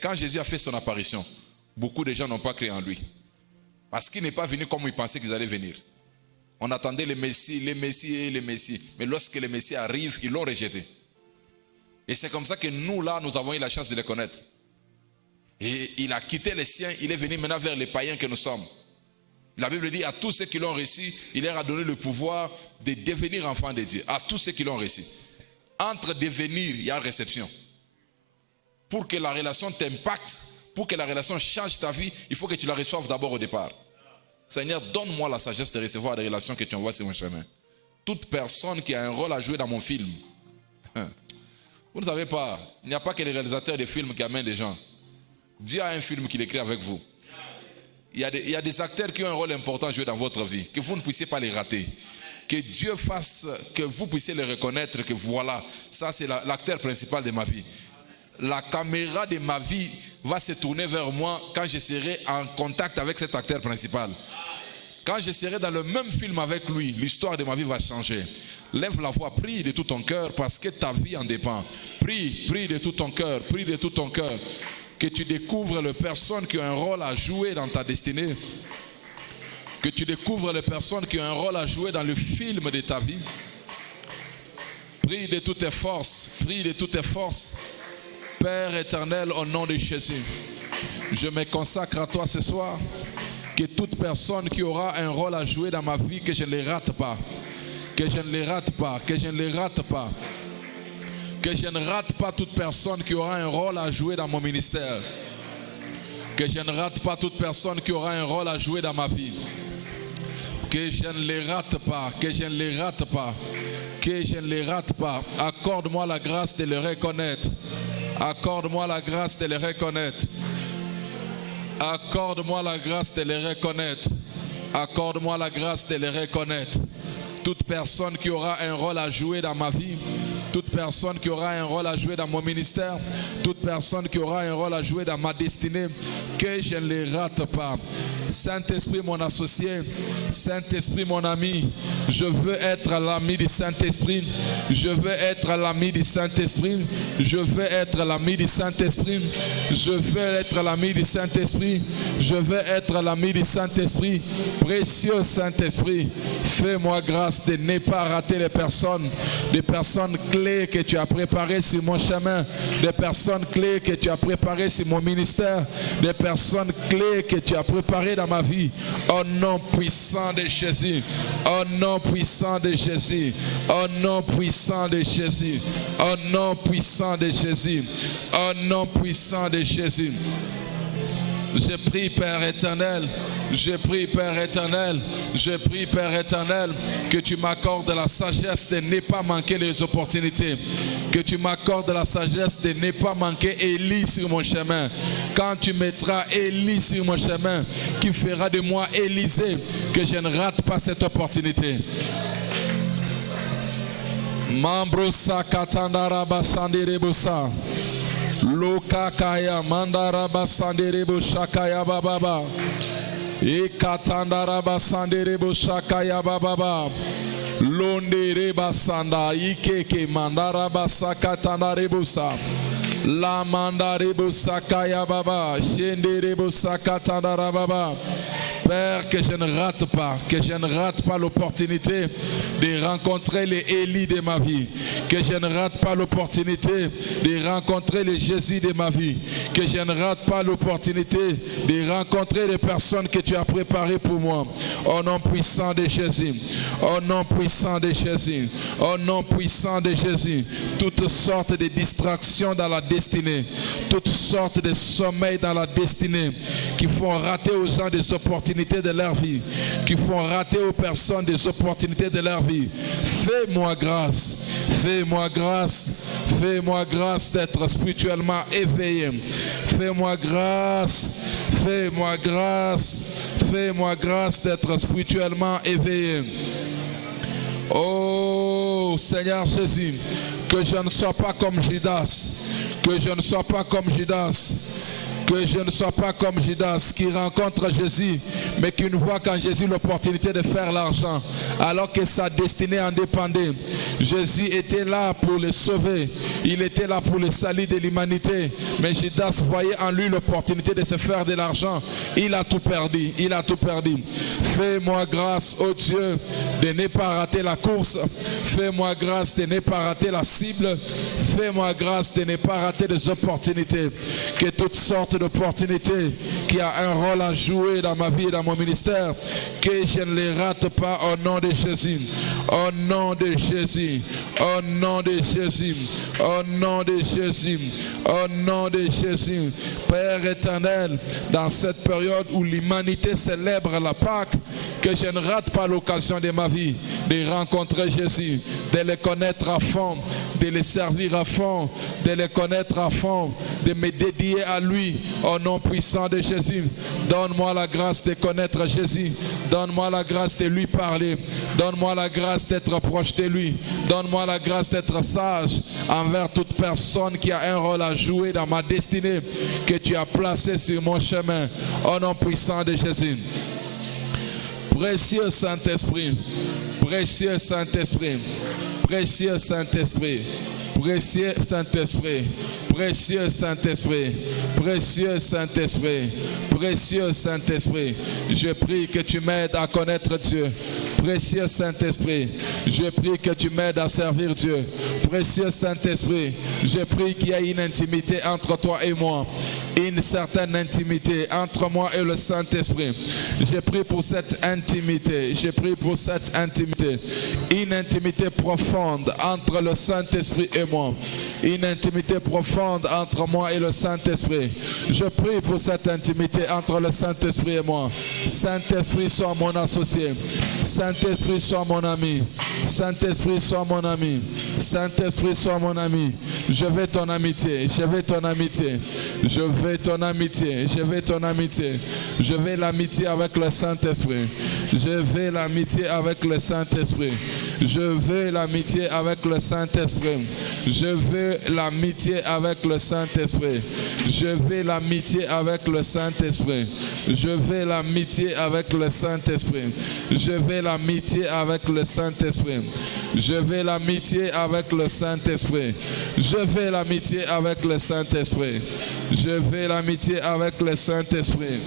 quand Jésus a fait son apparition, beaucoup de gens n'ont pas cru en lui. Parce qu'il n'est pas venu comme ils pensaient qu'ils allaient venir. On attendait le Messie, les Messies et les Messies. Mais lorsque le Messie arrive, ils l'ont rejeté. Et c'est comme ça que nous, là, nous avons eu la chance de le connaître. Et il a quitté les siens, il est venu maintenant vers les païens que nous sommes. La Bible dit à tous ceux qui l'ont reçu, il leur a donné le pouvoir de devenir enfants de Dieu. À tous ceux qui l'ont reçu. Entre devenir, il y a réception. Pour que la relation t'impacte, pour que la relation change ta vie, il faut que tu la reçoives d'abord au départ. Seigneur, donne-moi la sagesse de recevoir des relations que tu envoies sur mon chemin. Toute personne qui a un rôle à jouer dans mon film. Vous ne savez pas, il n'y a pas que les réalisateurs de films qui amènent les gens. Dieu a un film qu'il écrit avec vous. Il y a des acteurs qui ont un rôle important à jouer dans votre vie, que vous ne puissiez pas les rater. Que Dieu fasse que vous puissiez les reconnaître, que voilà, ça c'est l'acteur principal de ma vie. La caméra de ma vie va se tourner vers moi quand je serai en contact avec cet acteur principal. Quand je serai dans le même film avec lui, l'histoire de ma vie va changer. Lève la voix, prie de tout ton cœur parce que ta vie en dépend. Prie de tout ton cœur, prie de tout ton cœur. Que tu découvres les personnes qui ont un rôle à jouer dans ta destinée. Que tu découvres les personnes qui ont un rôle à jouer dans le film de ta vie. Prie de toutes tes forces, prie de toutes tes forces. Père éternel, au nom de Jésus, je me consacre à toi ce soir. Que toute personne qui aura un rôle à jouer dans ma vie, que je ne les rate pas. Que je ne les rate pas, que je ne les rate pas. Que je ne rate pas toute personne qui aura un rôle à jouer dans mon ministère. Que je ne rate pas toute personne qui aura un rôle à jouer dans ma vie. Que je ne les rate pas, que je ne les rate pas. Que je ne les rate pas. Accorde-moi la grâce de les reconnaître. Accorde-moi la grâce de les reconnaître. Accorde-moi la grâce de les reconnaître. Accorde-moi la grâce de les reconnaître. Toute personne qui aura un rôle à jouer dans ma vie, toute personne qui aura un rôle à jouer dans mon ministère, toute personne qui aura un rôle à jouer dans ma destinée, que je ne les rate pas. Saint-Esprit, mon associé, Saint-Esprit, mon ami, je veux être l'ami du Saint-Esprit, je veux être l'ami du Saint-Esprit, je veux être l'ami du Saint-Esprit, je veux être l'ami du Saint-Esprit, je veux être l'ami du Saint-Esprit. Précieux Saint-Esprit, fais-moi grâce de ne pas rater les personnes, des personnes clés que tu as préparées sur mon chemin, des personnes clés que tu as préparées sur mon ministère, des personnes clés que tu as préparées dans ma vie. Au nom puissant de Jésus, au nom puissant de Jésus, au nom puissant de Jésus, au nom puissant de Jésus, au nom puissant de Jésus. Je prie, Père éternel, je prie, Père éternel, je prie, Père éternel, que tu m'accordes la sagesse de ne pas manquer les opportunités, que tu m'accordes la sagesse de ne pas manquer Élie sur mon chemin. Quand tu mettras Élie sur mon chemin, qui fera de moi Élisée, que je ne rate pas cette opportunité. Mambrosa katandara basandirebusa. Luka kaya mandara basandirebu shakaya bababa. Ikatandara basandirebu shakaya bababa. Londere basanda ikeke mandara basakatandarebusa. La mandarebu sakaya baba. Shenderebu sakatandara baba. Père, que je ne rate pas, que je ne rate pas l'opportunité de rencontrer les Élie de ma vie, que je ne rate pas l'opportunité de rencontrer les Jésus de ma vie, que je ne rate pas l'opportunité de rencontrer les personnes que tu as préparées pour moi. Au nom puissant de Jésus, au nom puissant de Jésus, au nom puissant de Jésus, toutes sortes de distractions dans la destinée, toutes sortes de sommeils dans la destinée qui font rater aux gens des opportunités de leur vie, qui font rater aux personnes des opportunités de leur vie. Fais-moi grâce, fais-moi grâce, fais-moi grâce d'être spirituellement éveillé. Fais-moi grâce, fais-moi grâce, fais-moi grâce d'être spirituellement éveillé. Oh Seigneur Jésus, que je ne sois pas comme Judas, que je ne sois pas comme Judas, Que je ne sois pas comme Judas qui rencontre Jésus, mais qui ne voit qu'en Jésus l'opportunité de faire l'argent, alors que sa destinée en dépendait. Jésus était là pour le sauver. Il était là pour le salut de l'humanité. Mais Judas voyait en lui l'opportunité de se faire de l'argent. Il a tout perdu. Il a tout perdu. Fais-moi grâce, ô Dieu, de ne pas rater la course. Fais-moi grâce de ne pas rater la cible. Fais-moi grâce de ne pas rater des opportunités. Que toutes sortes d'opportunités qui a un rôle à jouer dans ma vie et dans mon ministère, que je ne les rate pas au nom de Jésus. Au nom de Jésus. Au nom de Jésus. Au nom de Jésus. Au nom de Jésus. Père éternel, dans cette période où l'humanité célèbre la Pâque, que je ne rate pas l'occasion de ma vie de rencontrer Jésus, de le connaître à fond, de le servir à fond, de le connaître à fond, de me dédier à lui au nom puissant de Jésus. Donne-moi la grâce de connaître Jésus. Donne-moi la grâce de lui parler. Donne-moi la grâce d'être proche de lui. Donne-moi la grâce d'être sage envers toute personne qui a un rôle à jouer dans ma destinée que tu as placé sur mon chemin. Au nom puissant de Jésus. Précieux Saint-Esprit, précieux Saint-Esprit, précieux Saint-Esprit, précieux Saint-Esprit, précieux Saint-Esprit, précieux Saint-Esprit, précieux Saint-Esprit, je prie que tu m'aides à connaître Dieu. Précieux Saint-Esprit, je prie que tu m'aides à servir Dieu. Précieux Saint-Esprit, je prie qu'il y ait une intimité entre toi et moi. Une certaine intimité entre moi et le Saint-Esprit. Je prie pour cette intimité. Je prie pour cette intimité. Une intimité profonde entre le Saint-Esprit et moi. Une intimité profonde entre moi et le Saint-Esprit. Je prie pour cette intimité entre le Saint-Esprit et moi. Saint-Esprit, sois mon associé. Saint-Esprit, sois mon ami. Saint-Esprit, sois mon ami. Saint-Esprit, sois mon ami. Je veux ton amitié. Je veux ton amitié. Je veux ton amitié. Je veux ton amitié. Je veux l'amitié avec le Saint-Esprit. Je veux l'amitié avec le Saint-Esprit. Je veux l'amitié avec le Saint-Esprit. Je veux l'amitié avec le Saint-Esprit. Je veux l'amitié avec le Saint-Esprit. Je veux l'amitié avec le Saint-Esprit. Je veux l'amitié avec le Saint-Esprit. Je veux l'amitié avec le Saint-Esprit. Je veux l'amitié avec le Saint-Esprit. Je veux l'amitié avec le Saint-Esprit.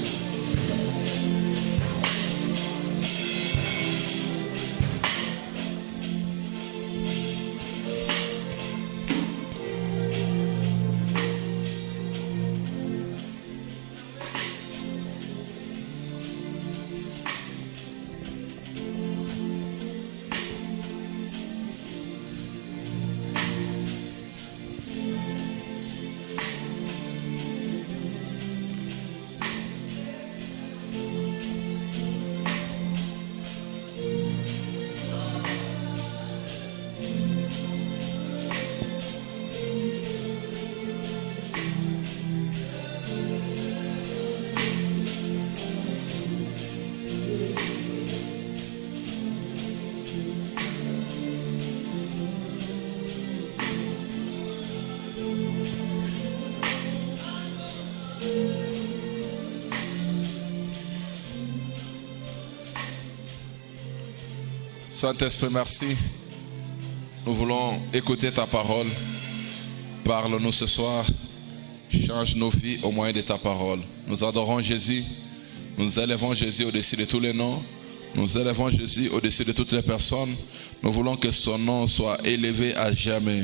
Saint-Esprit, merci. Nous voulons écouter ta parole. Parle-nous ce soir. Change nos vies au moyen de ta parole. Nous adorons Jésus. Nous élevons Jésus au-dessus de tous les noms. Nous élevons Jésus au-dessus de toutes les personnes. Nous voulons que son nom soit élevé à jamais.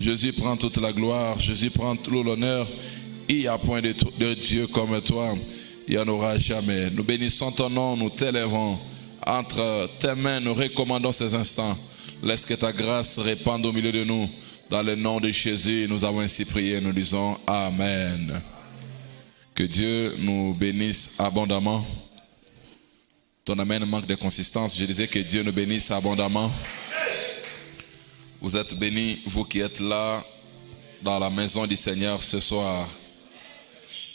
Jésus prend toute la gloire. Jésus prend tout l'honneur. Il n'y a point de Dieu comme toi. Il n'y en aura jamais. Nous bénissons ton nom. Nous t'élevons. Entre tes mains, nous recommandons ces instants. Laisse que ta grâce répande au milieu de nous. Dans le nom de Jésus, nous avons ainsi prié. Nous disons Amen. Que Dieu nous bénisse abondamment. Ton amen manque de consistance. Je disais que Dieu nous bénisse abondamment. Vous êtes bénis, vous qui êtes là dans la maison du Seigneur ce soir.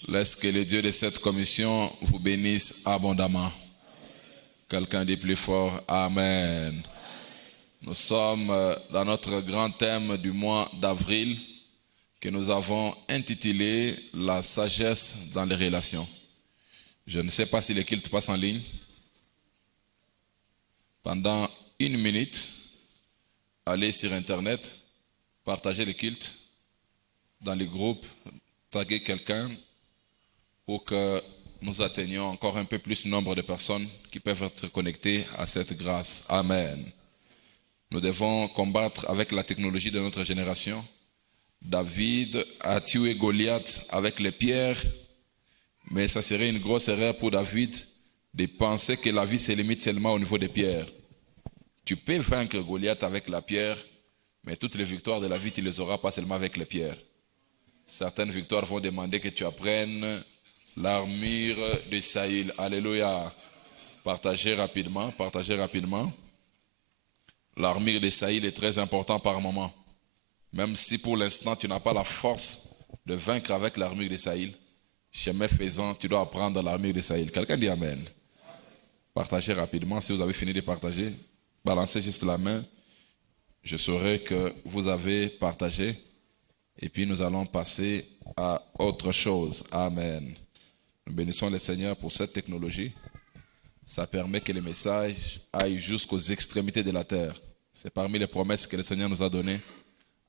Laisse que le Dieu de cette commission vous bénisse abondamment. Quelqu'un dit plus fort, Amen. Nous sommes dans notre grand thème du mois d'avril que nous avons intitulé « La sagesse dans les relations ». Je ne sais pas si le culte passe en ligne. Pendant 1 minute, allez sur Internet, partagez le culte dans les groupes, taguez quelqu'un pour que nous atteignions encore un peu plus le nombre de personnes qui peuvent être connectées à cette grâce. Amen. Nous devons combattre avec la technologie de notre génération. David a tué Goliath avec les pierres, mais ça serait une grosse erreur pour David de penser que la vie se limite seulement au niveau des pierres. Tu peux vaincre Goliath avec la pierre, mais toutes les victoires de la vie, tu ne les auras pas seulement avec les pierres. Certaines victoires vont demander que tu apprennes l'armure de Saïl. Alléluia. Partagez rapidement. L'armure de Saïl est très importante par moment. Même si pour l'instant tu n'as pas la force de vaincre avec l'armure de Saïl, chemin faisant, tu dois apprendre l'armure de Saïl. Quelqu'un dit Amen. Partagez rapidement. Si vous avez fini de partager, balancez juste la main. Je saurai que vous avez partagé. Et puis nous allons passer à autre chose. Amen. Nous bénissons le Seigneur pour cette technologie. Ça permet que les messages aillent jusqu'aux extrémités de la terre. C'est parmi les promesses que le Seigneur nous a données.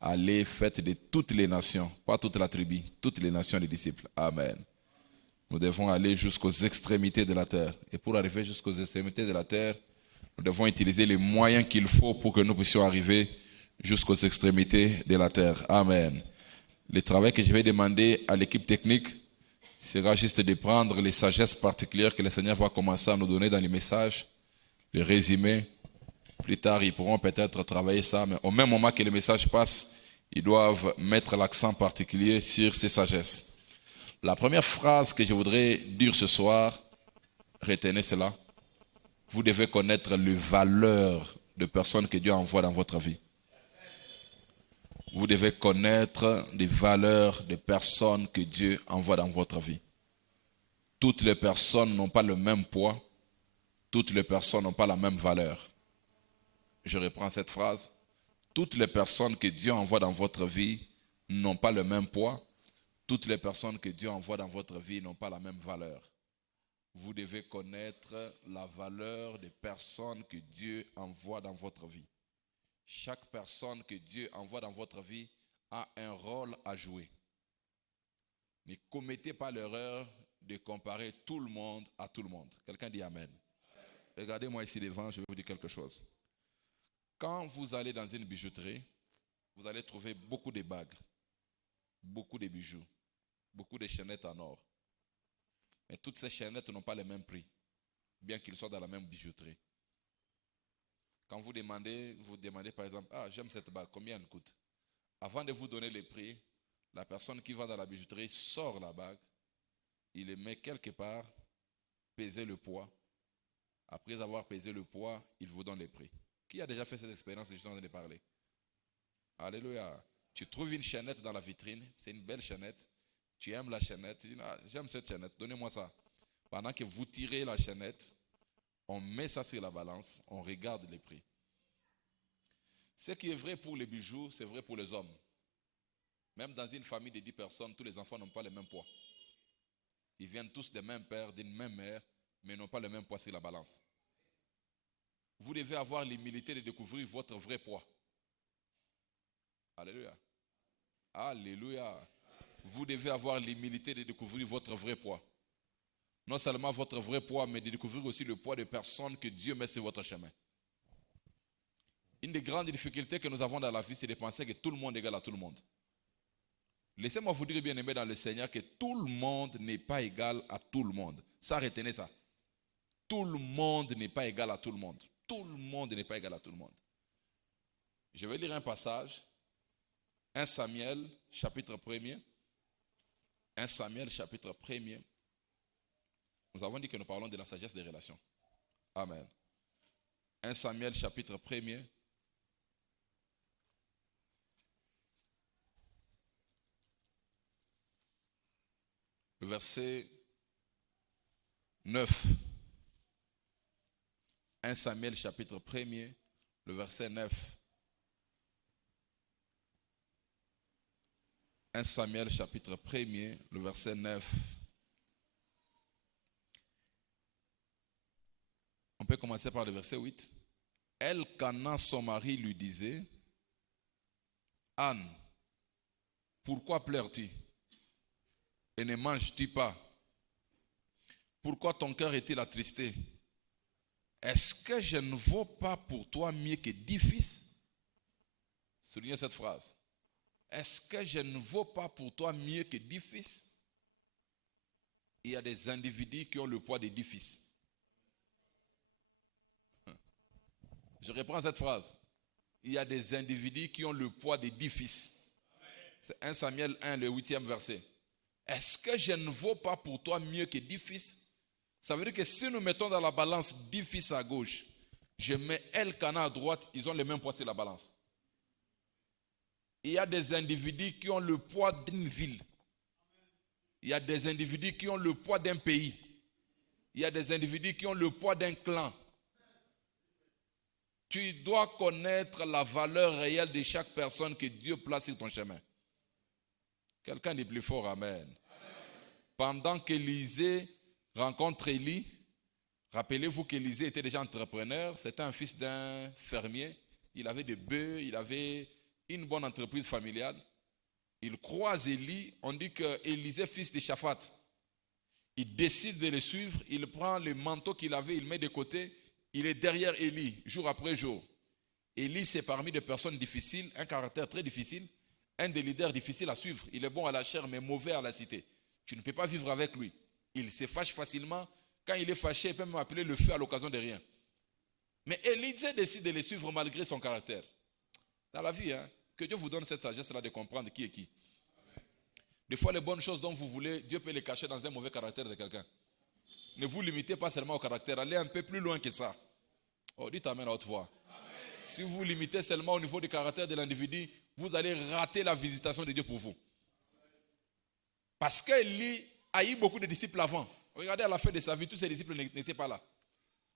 Allez, faites de toutes les nations, pas toute la tribu, toutes les nations des disciples. Amen. Nous devons aller jusqu'aux extrémités de la terre. Et pour arriver jusqu'aux extrémités de la terre, nous devons utiliser les moyens qu'il faut pour que nous puissions arriver jusqu'aux extrémités de la terre. Amen. Le travail que je vais demander à l'équipe technique sera juste de prendre les sagesses particulières que le Seigneur va commencer à nous donner dans les messages, les résumer. Plus tard, ils pourront peut-être travailler ça, mais au même moment que le message passe, ils doivent mettre l'accent particulier sur ces sagesses. La première phrase que je voudrais dire ce soir, retenez cela. Vous devez connaître les valeurs de personnes que Dieu envoie dans votre vie. Vous devez connaître les valeurs de personnes que Dieu envoie dans votre vie. Toutes les personnes n'ont pas le même poids. Toutes les personnes n'ont pas la même valeur. Je reprends cette phrase. Toutes les personnes que Dieu envoie dans votre vie n'ont pas le même poids. Toutes les personnes que Dieu envoie dans votre vie n'ont pas la même valeur. Vous devez connaître la valeur des personnes que Dieu envoie dans votre vie. Chaque personne que Dieu envoie dans votre vie a un rôle à jouer. Ne commettez pas l'erreur de comparer tout le monde à tout le monde. Quelqu'un dit Amen. Regardez-moi ici devant, je vais vous dire quelque chose. Quand vous allez dans une bijouterie, vous allez trouver beaucoup de bagues, beaucoup de bijoux, beaucoup de chaînettes en or. Mais toutes ces chaînettes n'ont pas le même prix, bien qu'ils soient dans la même bijouterie. Quand vous demandez par exemple, « Ah, j'aime cette bague, combien elle coûte ?» Avant de vous donner le prix, la personne qui va dans la bijouterie sort la bague, il les met quelque part, peser le poids. Après avoir pesé le poids, il vous donne le prix. Qui a déjà fait cette expérience que je suis en train de parler? Alléluia. Tu trouves une chaînette dans la vitrine, c'est une belle chaînette. Tu aimes la chaînette, tu dis, ah, j'aime cette chaînette, donnez-moi ça. Pendant que vous tirez la chaînette, on met ça sur la balance, on regarde les prix. Ce qui est vrai pour les bijoux, c'est vrai pour les hommes. Même dans une famille de 10 personnes, tous les enfants n'ont pas le même poids. Ils viennent tous des mêmes pères, d'une même mère, mais n'ont pas le même poids sur la balance. Vous devez avoir l'humilité de découvrir votre vrai poids. Alléluia. Alléluia. Vous devez avoir l'humilité de découvrir votre vrai poids. Non seulement votre vrai poids, mais de découvrir aussi le poids des personnes que Dieu met sur votre chemin. Une des grandes difficultés que nous avons dans la vie, c'est de penser que tout le monde est égal à tout le monde. Laissez-moi vous dire, bien aimé dans le Seigneur, que tout le monde n'est pas égal à tout le monde. Ça, retenez ça. Tout le monde n'est pas égal à tout le monde. Tout le monde n'est pas égal à tout le monde. Je vais lire un passage. 1 Samuel, chapitre 1er. 1 Samuel, chapitre 1er. Nous avons dit que nous parlons de la sagesse des relations. Amen. 1 Samuel, chapitre 1er. Le verset 9. 1 Samuel, chapitre 1er, le verset 9. 1 Samuel chapitre 1er, le verset 9. On peut commencer par le verset 8. Elkana, son mari, lui disait, Anne, pourquoi pleures-tu et ne manges-tu pas? Pourquoi ton cœur est-il attristé? Est-ce que je ne vaux pas pour toi mieux que 10 fils? Soulignez cette phrase. Est-ce que je ne vaux pas pour toi mieux que 10 fils? Il y a des individus qui ont le poids de 10 fils. Je reprends cette phrase. Il y a des individus qui ont le poids de 10 fils. C'est 1 Samuel 1, le 8e verset. Est-ce que je ne vaux pas pour toi mieux que 10 fils? Ça veut dire que si nous mettons dans la balance 10 fils à gauche, je mets Elkana à droite, ils ont le même poids sur la balance. Il y a des individus qui ont le poids d'une ville. Il y a des individus qui ont le poids d'un pays. Il y a des individus qui ont le poids d'un clan. Tu dois connaître la valeur réelle de chaque personne que Dieu place sur ton chemin. Quelqu'un dit plus fort, amen. Pendant qu'Élisée rencontre Élie, rappelez-vous qu'Élisée était déjà entrepreneur, c'était un fils d'un fermier, il avait des bœufs, il avait une bonne entreprise familiale. Il croise Élie, on dit que Élisée, fils de Shaphat, il décide de le suivre, il prend le manteau qu'il avait, il met de côté, il est derrière Élie, jour après jour. Élie, c'est parmi des personnes difficiles, un caractère très difficile, un des leaders difficiles à suivre. Il est bon à la chair, mais mauvais à la cité. Tu ne peux pas vivre avec lui. Il se fâche facilement. Quand il est fâché, il peut même appeler le feu à l'occasion de rien. Mais Élisée décide de le suivre malgré son caractère. Dans la vie, que Dieu vous donne cette sagesse-là de comprendre qui est qui. Des fois, les bonnes choses dont vous voulez, Dieu peut les cacher dans un mauvais caractère de quelqu'un. Ne vous limitez pas seulement au caractère, allez un peu plus loin que ça. Oh, dites amen à haute voix. Amen. Si vous vous limitez seulement au niveau du caractère de l'individu, vous allez rater la visitation de Dieu pour vous. Parce qu'Élie a eu beaucoup de disciples avant. Regardez à la fin de sa vie, tous ses disciples n'étaient pas là.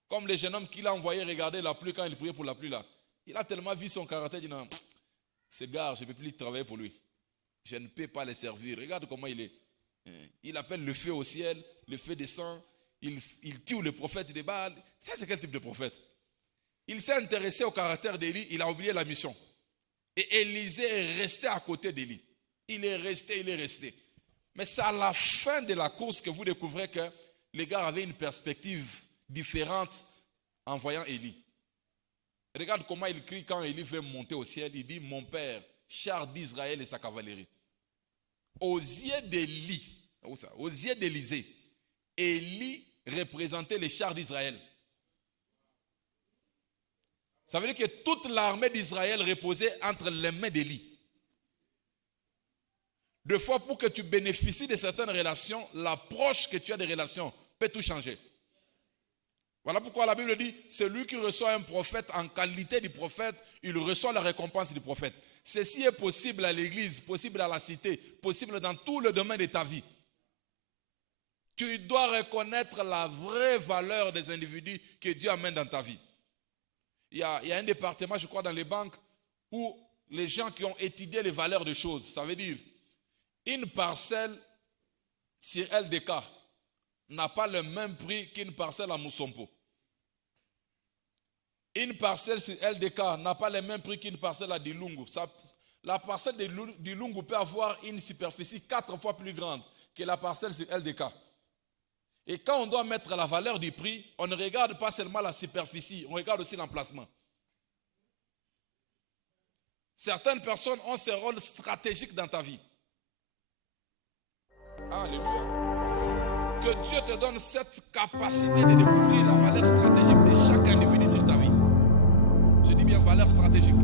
Comme le jeune homme qu'il a envoyé regarder la pluie quand il priait pour la pluie là. Il a tellement vu son caractère, il dit non, ce gars, je ne peux plus travailler pour lui. Je ne peux pas les servir. Regarde comment il est. Il appelle le feu au ciel, le feu descend, il tue le prophète de Baal. Ça, c'est quel type de prophète? Il s'est intéressé au caractère d'Élie, il a oublié la mission. Et Élisée est resté à côté d'Élie. Il est resté. Mais c'est à la fin de la course que vous découvrez que les gars avaient une perspective différente en voyant Élie. Regarde comment il crie quand Élie veut monter au ciel. Il dit, mon père, char d'Israël et sa cavalerie. Aux yeux d'Élisée, Élie représentait les chars d'Israël. Ça veut dire que toute l'armée d'Israël reposait entre les mains d'Élie. Deux fois, pour que tu bénéficies de certaines relations, l'approche que tu as des relations peut tout changer. Voilà pourquoi la Bible dit, celui qui reçoit un prophète en qualité de prophète, il reçoit la récompense du prophète. Ceci est possible à l'église, possible à la cité, possible dans tout le domaine de ta vie. Tu dois reconnaître la vraie valeur des individus que Dieu amène dans ta vie. Il y a un département, je crois, dans les banques, où les gens qui ont étudié les valeurs des choses, ça veut dire, une parcelle sur LDK n'a pas le même prix qu'une parcelle à Moussompo. Une parcelle sur LDK n'a pas le même prix qu'une parcelle à Dilungu. La parcelle de Dilungu peut avoir une superficie 4 fois plus grande que la parcelle sur LDK. Et quand on doit mettre la valeur du prix, on ne regarde pas seulement la superficie, on regarde aussi l'emplacement. Certaines personnes ont ce rôle stratégique dans ta vie. Alléluia. Que Dieu te donne cette capacité de découvrir la valeur stratégique de chaque individu sur ta vie. Je dis bien valeur stratégique.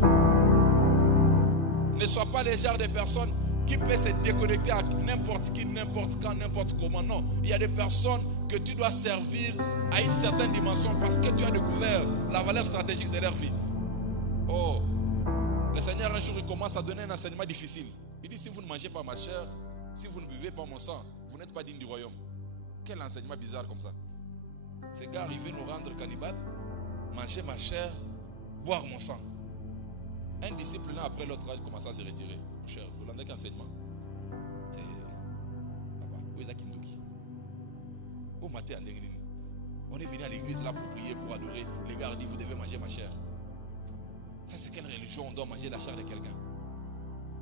Ne sois pas le genre de personnes qui peuvent se déconnecter à n'importe qui, n'importe quand, n'importe comment. Non, il y a des personnes que tu dois servir à une certaine dimension parce que tu as découvert la valeur stratégique de leur vie. Oh, le Seigneur un jour il commence à donner un enseignement difficile. Il dit, si vous ne mangez pas ma chair, si vous ne buvez pas mon sang, vous n'êtes pas digne du royaume. Quel enseignement bizarre comme ça. Ces gars arrivaient nous rendre cannibales, manger ma chair, boire mon sang. Un disciple l'un après l'autre a commencé à se retirer. Mon cher, vous l'entendez qu'enseignement. On est venu à l'église là pour prier, pour adorer. Les gars disent, vous devez manger ma chair. Ça, c'est quelle religion? On doit manger la chair de quelqu'un.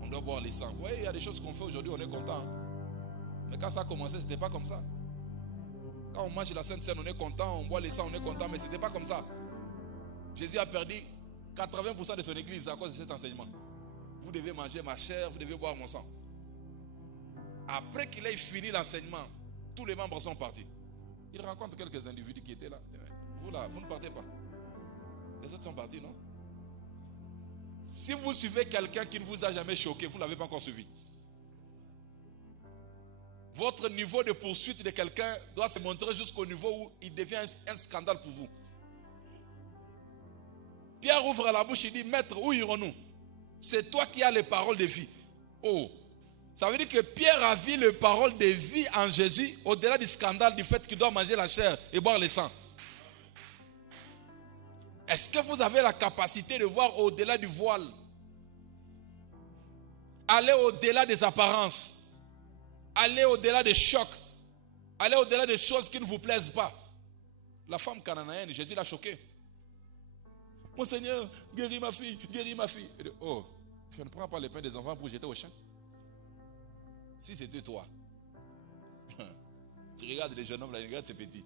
On doit boire les sangs. Oui, il y a des choses qu'on fait aujourd'hui, on est content. Mais quand ça a commencé, ce n'était pas comme ça. Quand on mange la Sainte Seine, on est content. On boit les sangs, on est content. Mais ce n'était pas comme ça. Jésus a perdu 80% de son église à cause de cet enseignement. Vous devez manger ma chair, vous devez boire mon sang. Après qu'il ait fini l'enseignement, tous les membres sont partis. Il rencontre quelques individus qui étaient là. Vous là, vous ne partez pas. Les autres sont partis, non? Si vous suivez quelqu'un qui ne vous a jamais choqué, vous ne l'avez pas encore suivi. Votre niveau de poursuite de quelqu'un doit se montrer jusqu'au niveau où il devient un scandale pour vous. Pierre ouvre la bouche et dit, Maître, où irons-nous? C'est toi qui as les paroles de vie. Oh, ça veut dire que Pierre a vu les paroles de vie en Jésus au-delà du scandale du fait qu'il doit manger la chair et boire le sang. Est-ce que vous avez la capacité de voir au-delà du voile? Aller au-delà des apparences. Aller au-delà des chocs. Aller au-delà des choses qui ne vous plaisent pas. La femme cananéenne, Jésus l'a choquée. Mon Seigneur, guéris ma fille, guéris ma fille. Elle dit, oh, je ne prends pas le pain des enfants pour jeter au champ. Si c'était toi, tu regardes les jeunes hommes, là, regarde ces petits.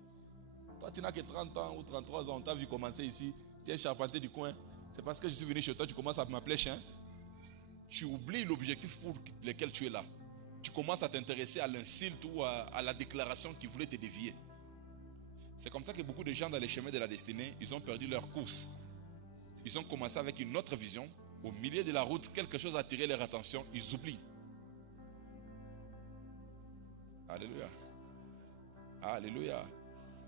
Toi, tu n'as que 30 ans ou 33 ans, on t'a vu commencer ici, tu es charpentier du coin. C'est parce que je suis venu chez toi, tu commences à m'appeler chien. Tu oublies l'objectif pour lequel tu es là. Tu commences à t'intéresser à l'insulte ou à la déclaration qui voulait te dévier. C'est comme ça que beaucoup de gens dans les chemins de la destinée, ils ont perdu leur course. Ils ont commencé avec une autre vision. Au milieu de la route, quelque chose a attiré leur attention. Ils oublient. Alléluia. Alléluia.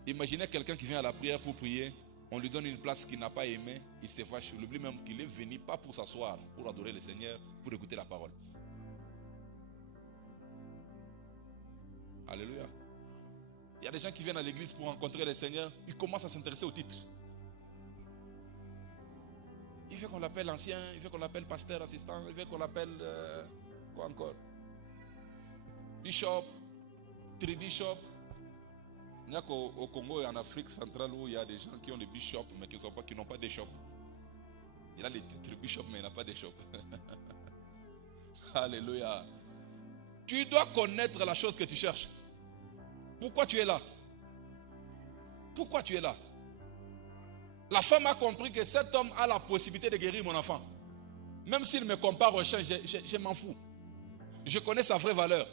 Imaginez quelqu'un qui vient à la prière pour prier. On lui donne une place qu'il n'a pas aimée. Il se fâche. Il oublie même qu'il est venu pas pour s'asseoir, pour adorer le Seigneur, pour écouter la parole. Alléluia. Il y a des gens qui viennent à l'église pour rencontrer le Seigneur. Ils commencent à s'intéresser au titre. Il fait qu'on l'appelle ancien, il fait qu'on l'appelle pasteur assistant, il fait qu'on l'appelle quoi encore? Bishop, tri-bishop. Il n'y a qu'au Congo et en Afrique centrale où il y a des gens qui ont des bishops mais qui n'ont pas de shop. Il a les titres bishop mais il n'a pas de shop. Alléluia. Tu dois connaître la chose que tu cherches. Pourquoi tu es là? Pourquoi tu es là? La femme a compris que cet homme a la possibilité de guérir mon enfant. Même s'il me compare au chien, je m'en fous. Je connais sa vraie valeur.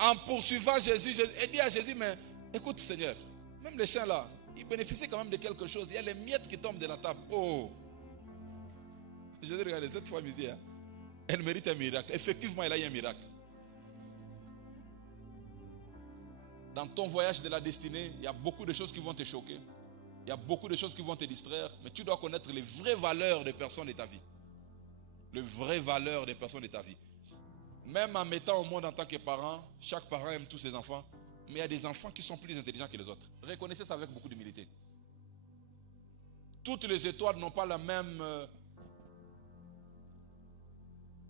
En poursuivant Jésus, elle dit à Jésus, mais écoute Seigneur, même les chiens là, ils bénéficient quand même de quelque chose. Il y a les miettes qui tombent de la table. Oh! Je dis, regardez, cette femme ici, elle mérite un miracle. Effectivement, elle a eu un miracle. Dans ton voyage de la destinée, il y a beaucoup de choses qui vont te choquer. Il y a beaucoup de choses qui vont te distraire. Mais tu dois connaître les vraies valeurs des personnes de ta vie. Les vraies valeurs des personnes de ta vie. Même en mettant au monde en tant que parent, chaque parent aime tous ses enfants. Mais il y a des enfants qui sont plus intelligents que les autres. Reconnaissez ça avec beaucoup d'humilité. Toutes les étoiles n'ont pas la même...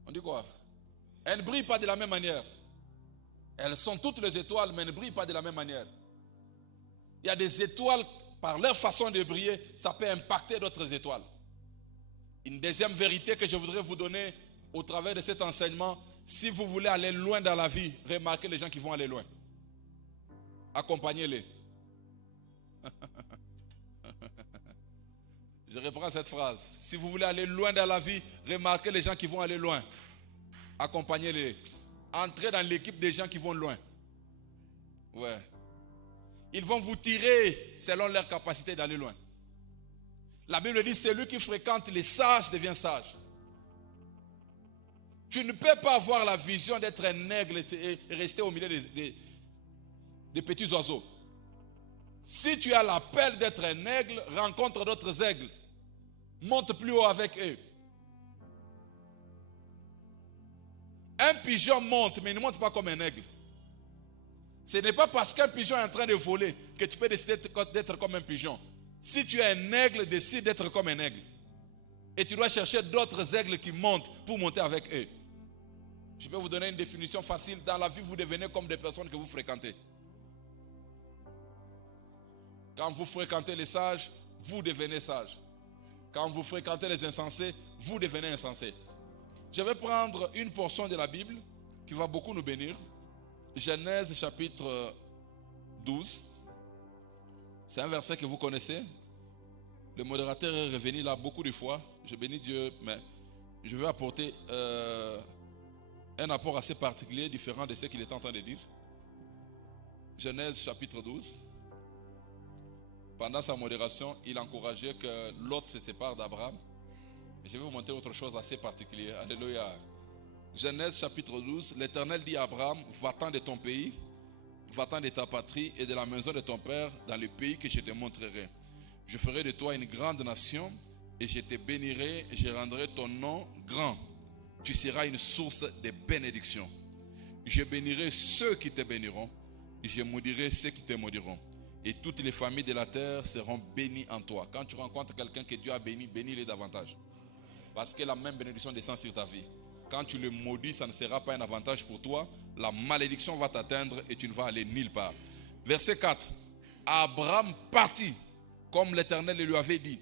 on dit quoi? Elles ne brillent pas de la même manière. Elles sont toutes les étoiles, mais elles ne brillent pas de la même manière. Il y a des étoiles, par leur façon de briller, ça peut impacter d'autres étoiles. Une deuxième vérité que je voudrais vous donner au travers de cet enseignement, si vous voulez aller loin dans la vie, remarquez les gens qui vont aller loin. Accompagnez-les. Je reprends cette phrase. Si vous voulez aller loin dans la vie, remarquez les gens qui vont aller loin. Accompagnez-les. Entrez dans l'équipe des gens qui vont loin. Ouais. Ils vont vous tirer selon leur capacité d'aller loin. La Bible dit, celui qui fréquente les sages devient sage. Tu ne peux pas avoir la vision d'être un aigle et rester au milieu des petits oiseaux. Si tu as l'appel d'être un aigle, rencontre d'autres aigles. Monte plus haut avec eux. Un pigeon monte, mais il ne monte pas comme un aigle. Ce n'est pas parce qu'un pigeon est en train de voler que tu peux décider d'être comme un pigeon. Si tu es un aigle, décide d'être comme un aigle. Et tu dois chercher d'autres aigles qui montent pour monter avec eux. Je vais vous donner une définition facile. Dans la vie, vous devenez comme des personnes que vous fréquentez. Quand vous fréquentez les sages, vous devenez sages. Quand vous fréquentez les insensés, vous devenez insensés. Je vais prendre une portion de la Bible qui va beaucoup nous bénir. Genèse chapitre 12. C'est un verset que vous connaissez. Le modérateur est revenu là beaucoup de fois. Je bénis Dieu, mais je vais apporter un apport assez particulier, différent de ce qu'il est en train de dire. Genèse chapitre 12. Pendant sa modération, il encourageait que Lot se sépare d'Abraham. Je vais vous montrer autre chose assez particulière. Alléluia. Genèse chapitre 12. L'Éternel dit à Abraham, va-t'en de ton pays, va-t'en de ta patrie et de la maison de ton père dans le pays que je te montrerai. Je ferai de toi une grande nation et je te bénirai et je rendrai ton nom grand. Tu seras une source de bénédiction. Je bénirai ceux qui te béniront et je maudirai ceux qui te maudiront. Et toutes les familles de la terre seront bénies en toi. Quand tu rencontres quelqu'un que Dieu a béni, bénis-le davantage. Parce que la même bénédiction descend sur ta vie. Quand tu le maudis, ça ne sera pas un avantage pour toi. La malédiction va t'atteindre et tu ne vas aller nulle part. Verset 4. Abraham partit, comme l'Éternel lui avait dit.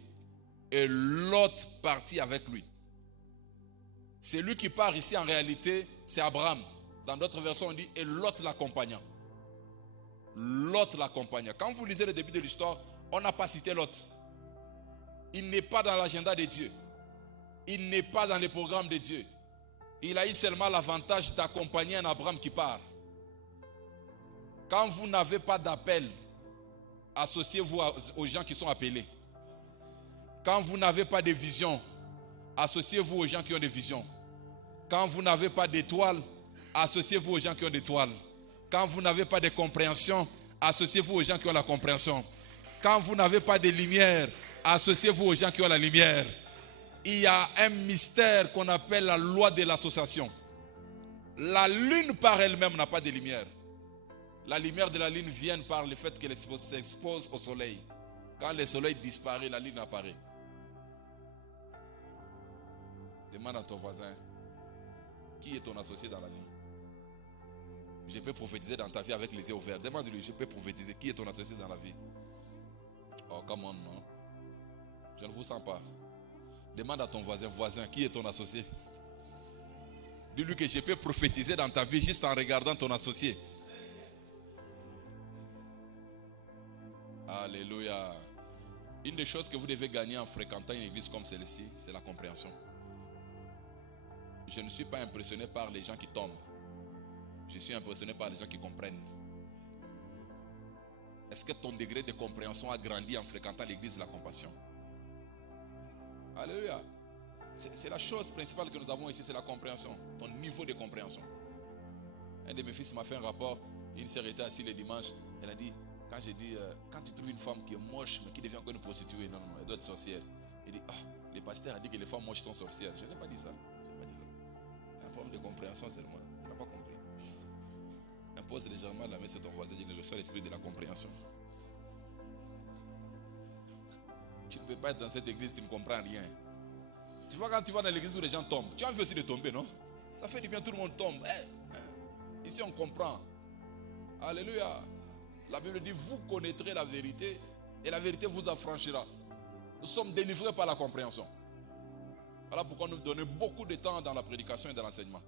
Et Lot partit avec lui. C'est lui qui part ici en réalité, c'est Abraham. Dans d'autres versions, on dit et Lot l'accompagna. Lot l'accompagna. Quand vous lisez le début de l'histoire, on n'a pas cité Lot. Il n'est pas dans l'agenda de Dieu. Il n'est pas dans le programme de Dieu. Il a eu seulement l'avantage d'accompagner un Abraham qui part. Quand vous n'avez pas d'appel, associez-vous aux gens qui sont appelés. Quand vous n'avez pas de vision, associez-vous aux gens qui ont des visions. Quand vous n'avez pas d'étoile, associez-vous aux gens qui ont des étoiles. Quand vous n'avez pas de compréhension, associez-vous aux gens qui ont la compréhension. Quand vous n'avez pas de lumière, associez-vous aux gens qui ont la lumière. Il y a un mystère qu'on appelle la loi de l'association. La lune par elle-même n'a pas de lumière. La lumière de la lune vient par le fait qu'elle s'expose au soleil. Quand le soleil disparaît, la lune apparaît. Demande à ton voisin, qui est ton associé dans la vie? Je peux prophétiser dans ta vie avec les yeux ouverts. Demande-lui, je peux prophétiser. Qui est ton associé dans la vie? Oh, come on, non. Je ne vous sens pas. Demande à ton voisin, qui est ton associé? Dis-lui que je peux prophétiser dans ta vie juste en regardant ton associé. Alléluia. Une des choses que vous devez gagner en fréquentant une église comme celle-ci, c'est la compréhension. Je ne suis pas impressionné par les gens qui tombent. Je suis impressionné par les gens qui comprennent. Est-ce que ton degré de compréhension a grandi en fréquentant l'église de la compassion? Alléluia. C'est la chose principale que nous avons ici, c'est la compréhension. Ton niveau de compréhension. Un de mes fils m'a fait un rapport. Il s'est arrêté assis le dimanche. Elle a dit, quand j'ai dit, quand tu trouves une femme qui est moche, mais qui devient encore une prostituée, non, elle doit être sorcière. Il dit, le pasteur a dit que les femmes moches sont sorcières. Je n'ai pas dit ça. C'est un problème de compréhension seulement. Tu n'as pas compris. Impose légèrement la main sur ton voisin, il reçoit l'esprit de la compréhension. Tu ne peux pas être dans cette église, tu ne comprends rien. Tu vois, quand tu vas dans l'église où les gens tombent, tu as envie aussi de tomber, non? Ça fait du bien, tout le monde tombe. Ici, on comprend. Alléluia. La Bible dit, vous connaîtrez la vérité et la vérité vous affranchira. Nous sommes délivrés par la compréhension. Voilà pourquoi nous donnons beaucoup de temps dans la prédication et dans l'enseignement.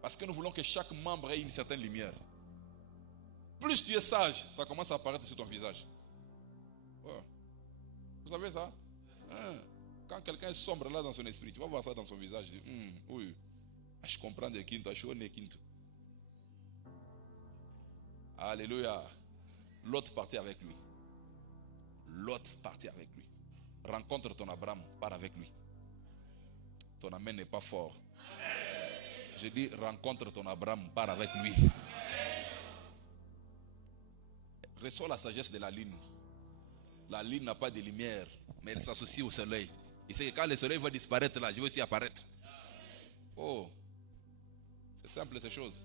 Parce que nous voulons que chaque membre ait une certaine lumière. Plus tu es sage, ça commence à apparaître sur ton visage. Ouais. Vous savez ça? Quand quelqu'un est sombre là dans son esprit, tu vas voir ça dans son visage. Oui, je comprends de Quinto, je suis au Quinto. Alléluia. L'autre partit avec lui. L'autre partit avec lui. Rencontre ton Abraham, pars avec lui. Ton amen n'est pas fort. Je dis rencontre ton Abraham, pars avec lui. Reçois la sagesse de la lune. La lune n'a pas de lumière, mais elle s'associe au soleil. Il sait que quand le soleil va disparaître là, je vais aussi apparaître. Oh, c'est simple ces choses.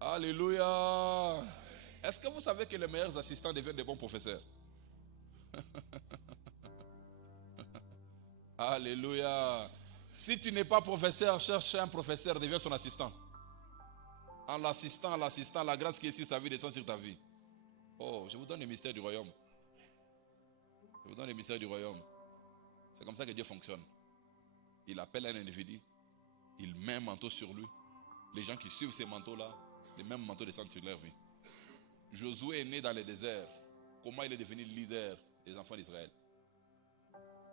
Alléluia. Est-ce que vous savez que les meilleurs assistants deviennent des bons professeurs? Alléluia. Si tu n'es pas professeur, cherche un professeur, deviens son assistant. En l'assistant, la grâce qui est sur sa vie descend sur ta vie. Oh, je vous donne le mystère du royaume. Je vous donne le mystère du royaume. C'est comme ça que Dieu fonctionne. Il appelle un individu, il met un manteau sur lui. Les gens qui suivent ces manteaux-là, les mêmes manteaux descendent sur leur vie. Josué est né dans le désert. Comment il est devenu leader des enfants d'Israël?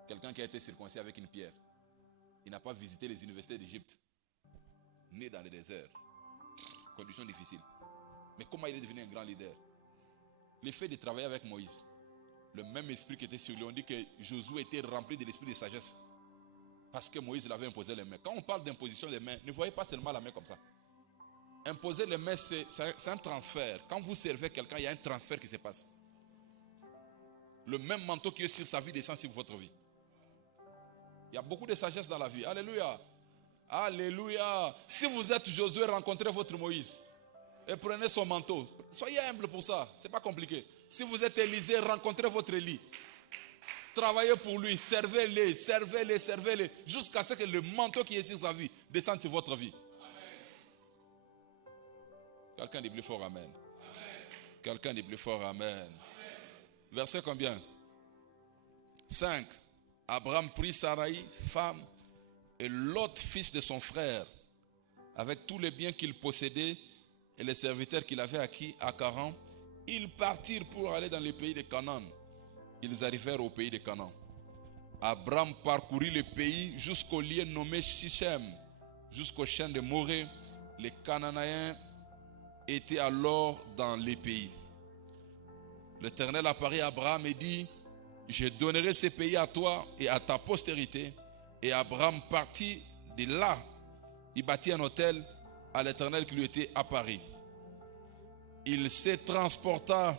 Quelqu'un qui a été circoncis avec une pierre. Il n'a pas visité les universités d'Égypte. Né dans le désert. Conditions difficiles. Mais comment il est devenu un grand leader? Le fait de travailler avec Moïse. Le même esprit qui était sur lui. On dit que Josué était rempli de l'esprit de sagesse. Parce que Moïse l'avait imposé les mains. Quand on parle d'imposition des mains, ne voyez pas seulement la main comme ça. Imposer les mains, c'est un transfert. Quand vous servez quelqu'un, il y a un transfert qui se passe. Le même manteau qui est sur sa vie descend sur votre vie. Il y a beaucoup de sagesse dans la vie. Alléluia. Alléluia. Si vous êtes Josué, rencontrez votre Moïse. Et prenez son manteau. Soyez humble pour ça. Ce n'est pas compliqué. Si vous êtes Élisée, rencontrez votre Élie. Travaillez pour lui. Servez-les, servez-les, servez-les. Jusqu'à ce que le manteau qui est sur sa vie descende sur votre vie. Quelqu'un dit plus fort amen. Quelqu'un dit plus fort amen. Verset combien? 5. Abraham prit Sarai, femme, et Lot, fils de son frère, avec tous les biens qu'il possédait et les serviteurs qu'il avait acquis à Charan. Ils partirent pour aller dans le pays de Canaan. Ils arrivèrent au pays de Canaan. Abraham parcourut le pays jusqu'au lieu nommé Shichem, jusqu'au chêne de Morée. Les Cananéens étaient alors dans les pays. L'Éternel apparut à Abraham et dit: je donnerai ce pays à toi et à ta postérité. Et Abraham partit de là. Il bâtit un autel à l'Éternel qui lui était apparu. Il se transporta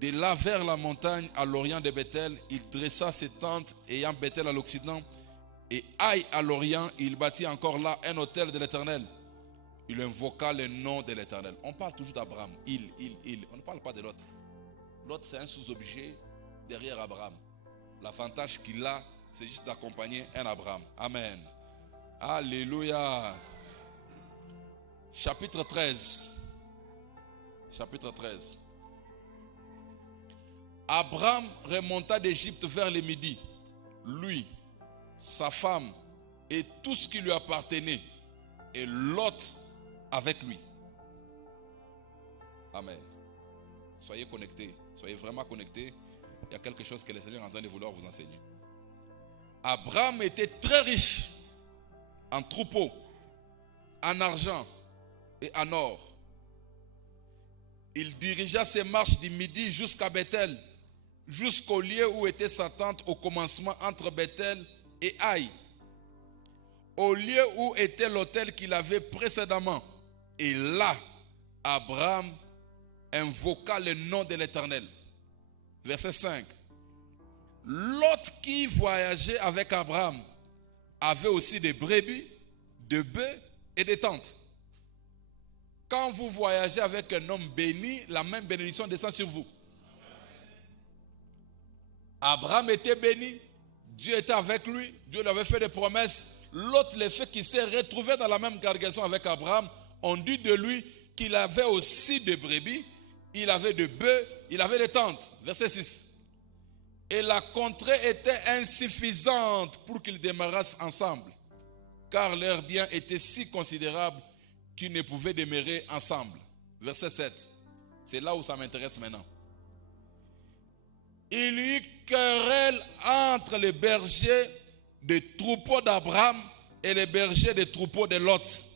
de là vers la montagne à l'orient de Bethel. Il dressa ses tentes ayant Bethel à l'occident et Aï à l'orient. Il bâtit encore là un autel de l'Éternel. Il invoqua le nom de l'Éternel. On parle toujours d'Abraham. Il. On ne parle pas de Lot. Lot, c'est un sous-objet derrière Abraham. L'avantage qu'il a, c'est juste d'accompagner un Abraham. Amen. Alléluia. Chapitre 13. Chapitre 13. Abraham remonta d'Égypte vers le midi. Lui, sa femme et tout ce qui lui appartenait. Et Lot avec lui. Amen. Soyez connectés. Soyez vraiment connectés. Il y a quelque chose que le Seigneur est en train de vouloir vous enseigner. Abraham était très riche en troupeaux, en argent et en or. Il dirigea ses marches du midi jusqu'à Bethel, jusqu'au lieu où était sa tente au commencement entre Bethel et Aï, au lieu où était l'autel qu'il avait précédemment. Et là, Abraham invoqua le nom de l'Éternel. Verset 5. Lot qui voyageait avec Abraham avait aussi des brebis, des bœufs et des tentes. Quand vous voyagez avec un homme béni, la même bénédiction descend sur vous. Abraham était béni, Dieu était avec lui, Dieu lui avait fait des promesses. L'autre, le fait qu'il s'est retrouvé dans la même cargaison avec Abraham, on dit de lui qu'il avait aussi des brebis, il avait des bœufs, il avait des tentes. Verset 6. Et la contrée était insuffisante pour qu'ils demeurassent ensemble, car leurs biens étaient si considérables qu'ils ne pouvaient demeurer ensemble. Verset 7. C'est là où ça m'intéresse maintenant. Il y eut querelle entre les bergers des troupeaux d'Abraham et les bergers des troupeaux de Lot.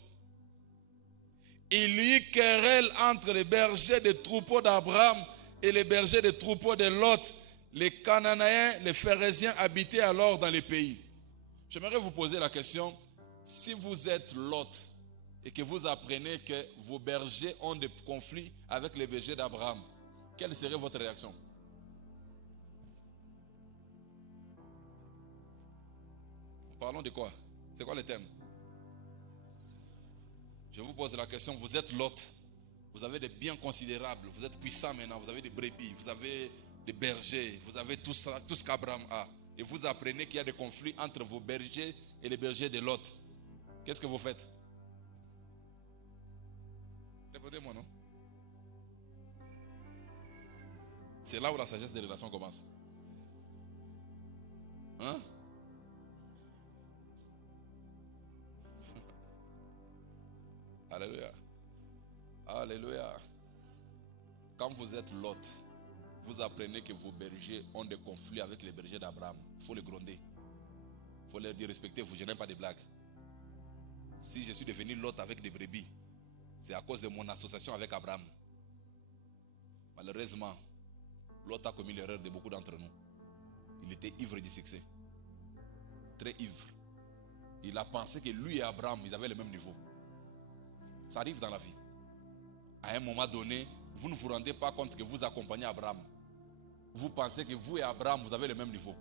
Il y eut querelle entre les bergers des troupeaux d'Abraham et les bergers des troupeaux de Lot. Les Cananéens, les Phéréziens habitaient alors dans les pays. J'aimerais vous poser la question, si vous êtes Lot et que vous apprenez que vos bergers ont des conflits avec les bergers d'Abraham, quelle serait votre réaction? Parlons de quoi? C'est quoi le thème? Je vous pose la question, vous êtes Lot, vous avez des biens considérables, vous êtes puissant maintenant, vous avez des brebis, vous avez des bergers, vous avez tout ça, tout ce qu'Abraham a. et vous apprenez qu'il y a des conflits entre vos bergers et les bergers de Lot, qu'est-ce que vous faites? Répondez-moi, non? C'est là où la sagesse des relations commence. Hein? Alléluia. Alléluia. Quand vous êtes Lot, vous apprenez que vos bergers ont des conflits avec les bergers d'Abraham. Il faut les gronder. Il faut leur dire respectez-vous, je n'aime pas des blagues. Si je suis devenu Lot avec des brebis, c'est à cause de mon association avec Abraham. Malheureusement, Lot a commis l'erreur de beaucoup d'entre nous. Il était ivre du succès. Très ivre. Il a pensé que lui et Abraham, ils avaient le même niveau. Ça arrive dans la vie. À un moment donné, vous ne vous rendez pas compte que vous accompagnez Abraham. Vous pensez que vous et Abraham, vous avez le même niveau.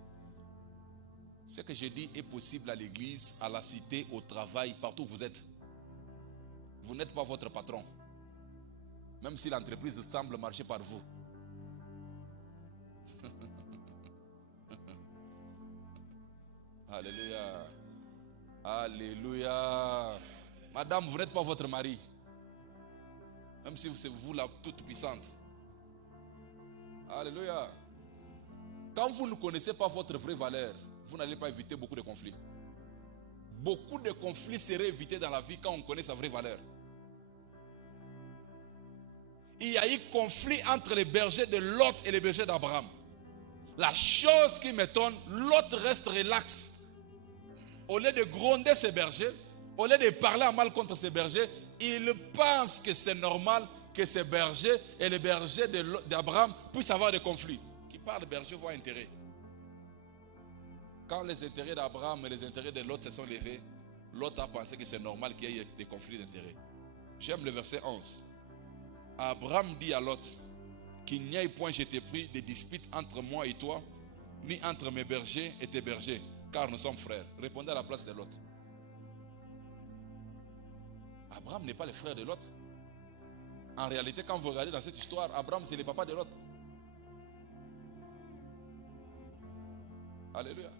Ce que j'ai dit est possible à l'église, à la cité, au travail, partout où vous êtes. Vous n'êtes pas votre patron. Même si l'entreprise semble marcher par vous. Alléluia. Alléluia. Madame, vous n'êtes pas votre mari. Même si c'est vous la toute puissante. Alléluia. Quand vous ne connaissez pas votre vraie valeur, vous n'allez pas éviter beaucoup de conflits. Beaucoup de conflits seraient évités dans la vie quand on connaît sa vraie valeur. Il y a eu conflit entre les bergers de Lot et les bergers d'Abraham. La chose qui m'étonne, Lot reste relax. Au lieu de gronder ses bergers, au lieu de parler à mal contre ses bergers, il pense que c'est normal que ces bergers et les bergers d'Abraham puissent avoir des conflits. Qui parle de berger voit intérêt. Quand les intérêts d'Abraham et les intérêts de Lot se sont levés, Lot a pensé que c'est normal qu'il y ait des conflits d'intérêts. J'aime le verset 11. Abraham dit à Lot qu'il n'y ait point, je t'ai pris, de disputes entre moi et toi, ni entre mes bergers et tes bergers, car nous sommes frères. Répondez à la place de Lot. Abraham n'est pas le frère de Lot. En réalité, quand vous regardez dans cette histoire, Abraham c'est le papa de Lot. Alléluia.